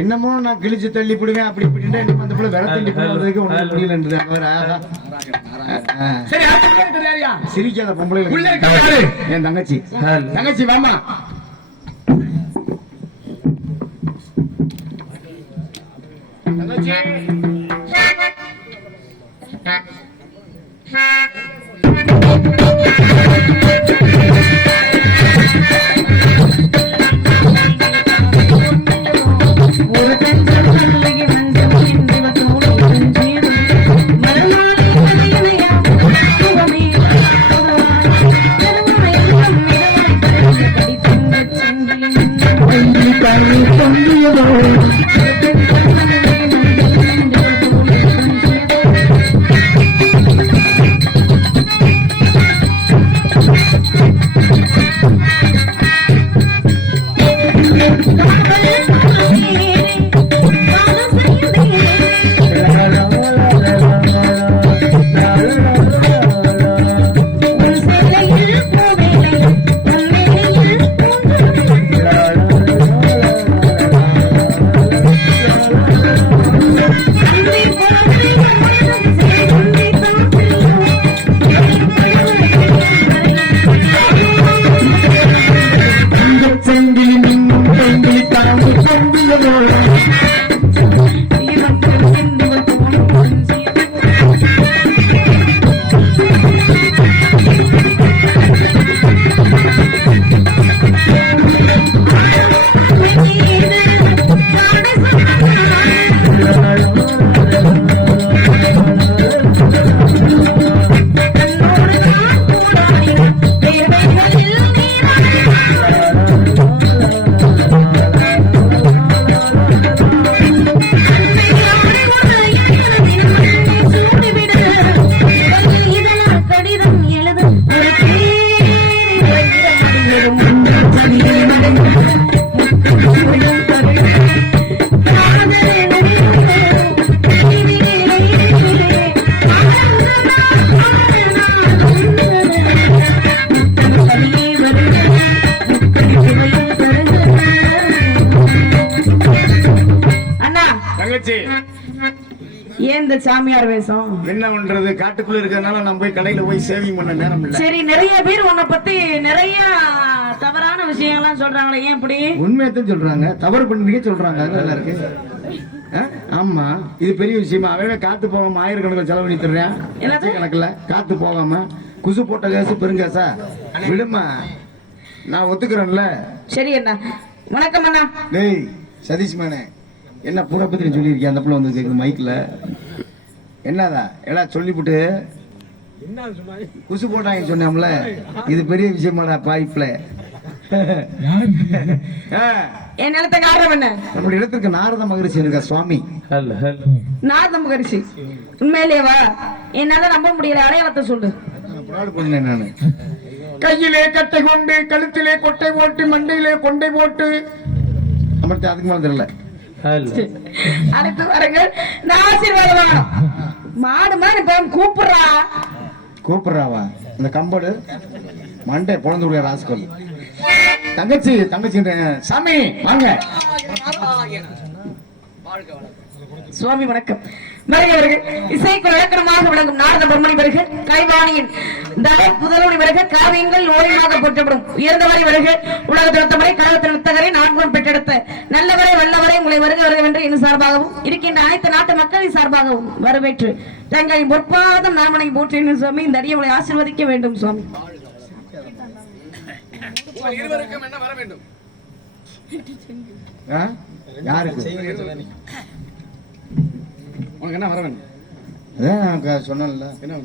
என்னமோ நான் கிழிச்சு தள்ளி போடுவேன் அப்படி இப்படின்னா அந்த பிள்ளை வில தள்ளி போடுறதுக்கு ஒண்ணு முடியலன்றது. சரி, அடுத்த பிள்ளை யாரியா? சிரிக்காத பொம்பளை உள்ள இருக்க யாரு? என் தங்கச்சி. தங்கச்சி வாமா. தங்கச்சி. ஏன் இந்த சாமியார் வேஷம்? என்ன பண்றது, காட்டுக்குள்ள இருக்கிறதுனால நான் போய் கடையில போய் சேவிங் பண்ண நேரம் இல்ல. சரி, நிறைய பேர் உன்னை பத்தி நிறைய தவறான விஷயங்கள்லாம் சொல்றாங்களே, ஏன் இப்படி? உண்மையத்தான் சொல்றாங்க, தவறு பண்ணிருக்கே சொல்றாங்க. அது நல்லா இருக்கு. ஆமா, இது பெரிய விஷயமா? அவன் காத்து போகாம ஆயிரக்கணக்கில் செலவு பண்ணி தர்றேன். கணக்குல காத்து போகாம குசு போட்ட காசு பெருங்காசா விடுமா, நான் ஒத்துக்கிறேன்ல. சரி அண்ணா, வணக்கம் அண்ணா. டேய் சதீஷ் மேனே, என்ன புற பத்தி சொல்லியிருக்கேன்? அந்த பிள்ளை வந்து கேட்குது மைக்ல. என்னதா எல்லாம் சொல்லிவிட்டு குசு போட்டாங்க சொன்னாம்ல, இது பெரிய விஷயமாடா பாய்ப்ல. என் நிலத்தை காரணம் என்ன? நம்முடைய இடத்துக்கு நாரத மகரிஷி இருக்கா சுவாமி. நாரத மகரிஷி உண்மையிலேவா? என்னால நம்ப முடியல, அடையாளத்தை சொல்லு. நானு கையிலே கட்டை கொண்டு, கழுத்திலே கொட்டை போட்டு, மண்டையிலே கொண்டை போட்டு அமர்த்தி, அதுக்கு மேல தெரியல. அடுத்து பாருங்க, நான் ஆசீர்வாதம் மாடு மாதிரி கூப்பிடுறா. கூப்பிடுறாவா? இந்த கம்படு மண்டை பொழந்து விடுற ராஸ்கல். தங்கச்சி சாமி வாங்க. சுவாமி வணக்கம். வருகிறவர்கள் இசைக்கு விளக்கணமாக விளங்கும் நாரத பொன்மணி வருக, கைவாணியின் தலை புதலோடி வருக, காவியங்கள் ஓய்வாக போற்றப்படும் உயர்ந்தவரை வருக, உலகத்தினத்தவரை கழகத்தின் வித்தகரை நான்கும் பெற்றெடுத்த நல்லவரை வல்லவரை உங்களை வருக வருக என்று என் சார்பாகவும் இருக்கின்ற அனைத்து நாட்டு மக்களின் சார்பாகவும் வரவேற்று தங்களின் பொற்பாதம் நாமனை போற்றேன் சுவாமி. இந்த அடியை உங்களை ஆசீர்வதிக்க வேண்டும் சுவாமி. இருவருக்கும் என்ன வர வேண்டும்? யாருக்கு உனக்கு என்ன வர வேண்டும்? அதான் சொன்னேன்ல. என்ன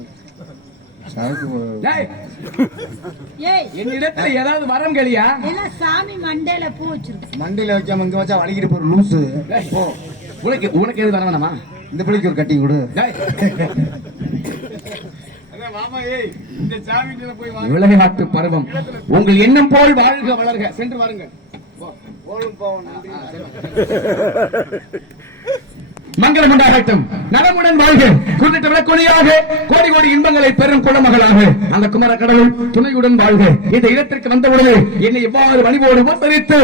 என்னிடத்துல ஏதாவது வரம் கேளியா? சாமி மண்டையில பூ வச்சிருக்கு. மண்டையில வைக்காம இங்க வச்சா வலிக்கிட்டு போற லூசு. உனக்கு எது வர வேணாமா? இந்த பிள்ளைக்கு ஒரு கட்டி கொடு. விளையாட்டு பருவம், உங்கள் எண்ணம் போல் வாழ்க வளர்க. சென்று வாருங்க. மங்களம் உண்டாகட்டும், நலமுடன் வாழ்க, குறித்த விளக்கொலியாக கோடி கோடி இன்பங்களை பெறும் குலமகளாக அந்த குமர கடவுள் துணையுடன் வாழ்க. இந்த இடத்திற்கு வந்தவுடனே என்னை எவ்வாறு வழிபோடு உபசரித்து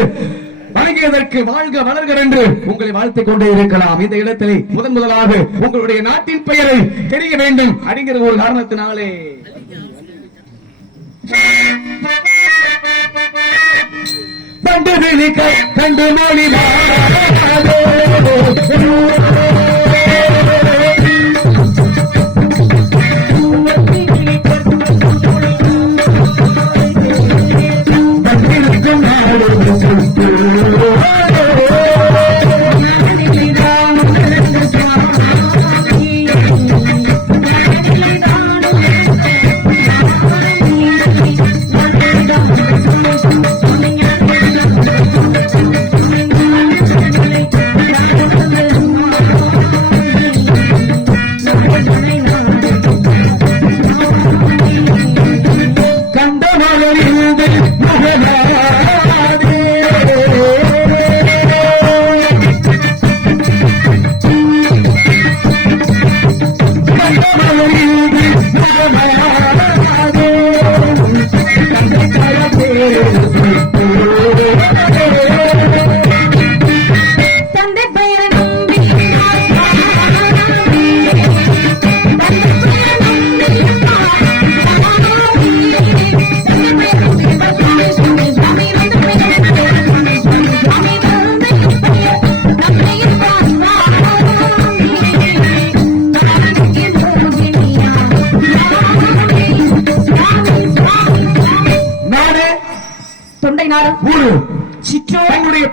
வணங்கியதற்கு வாழ்க வளர்க என்று உங்களை வாழ்த்திக் கொண்டே இருக்கலாம். இந்த இடத்திலே முதலாக உங்களுடைய நாட்டின் பெயரை தெரிய வேண்டும் அப்படிங்கிற ஒரு காரணத்தினாலே கண்டு மொழி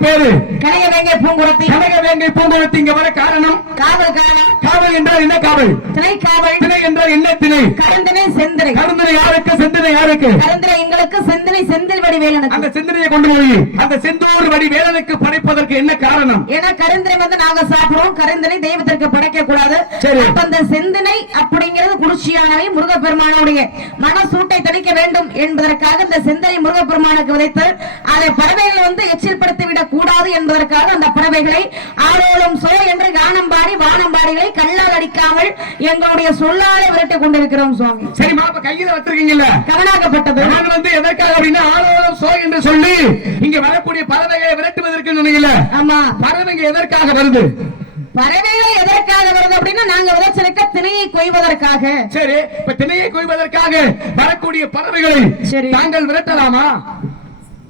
பேரு கனகவேங்கை பூங்குளத்தி. கனகவேங்கை பூங்குளத்தி இங்க வர காரணம் காவல். காவல் என்றால் என்ன காவல்? திணை காவல். திணை என்றால் என்ன திணை? கருந்தினை செந்தினை. கருந்தினை யாருக்கு? செந்தினை யாருக்கு? கருந்தினை எங்களுக்கு, செந்தினை செந்தில் வடி வேலனுக்கு. அந்த செந்தினையை கொண்டு போய் அந்த செந்தூர் வடி வேலனுக்கு படைப்பதற்கு என்ன காரணம்? ஏன்னா கருந்தினை வந்து நாங்க சாப்பிடுறோம், கருந்தினை தெய்வத்திற்கு படைக்க கூடாது. அப்ப அந்த செந்தினை அப்படிங்கிறது குளிர்ச்சியானவை, முருகப்பெருமானுடைய மன சூட்டை தணிக்க வேண்டும் என்பதற்காக இந்த செந்தினை முருகப்பெருமானுக்கு விதைத்து அதை பறவைகள் வந்து எச்சில்படுத்தி விடக் கூடாது என்பதற்காக அந்த பறவைகளை ஆரோலம் சோ என்று கானம்பாடி வானம்பாடிகளை கல்லால் அடிக்காமல் எங்களுடைய சொல்லாலை விரட்டிக் கொண்டிருக்கிறோம் சுவாமி. சரி, மாப்ப கையில வச்சிருக்கீங்கல்ல, கவனாக்கப்பட்டது. நாங்கள் வந்து எதற்காக அப்படின்னா ஆரோலம் சோ என்று சொல்லி இங்க வரக்கூடிய பறவைகளை விரட்டுவதற்கு நினைக்கல. ஆமா, பறவைங்க எதற்காக வருது? பறவைகள் எதற்காக வருது அப்படின்னா நாங்க விளைச்சலுக்க திணையை கொய்வதற்காக. சரி, இப்ப திணையை கொய்வதற்காக வரக்கூடிய பறவைகளை சரி. தாங்கள் விரட்டலாமா?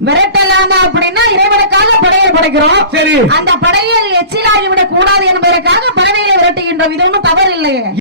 விரட்டலாமா அப்படின்னா இறைவனுக்காக படையல் படைக்கிறோம். சரி. அந்த படையல் எச்சிலாகி விடக் கூடாது என்பதற்காக பறவைகளை விரட்டுகின்றோம். இது ஒன்றும் தவறு இல்லையே.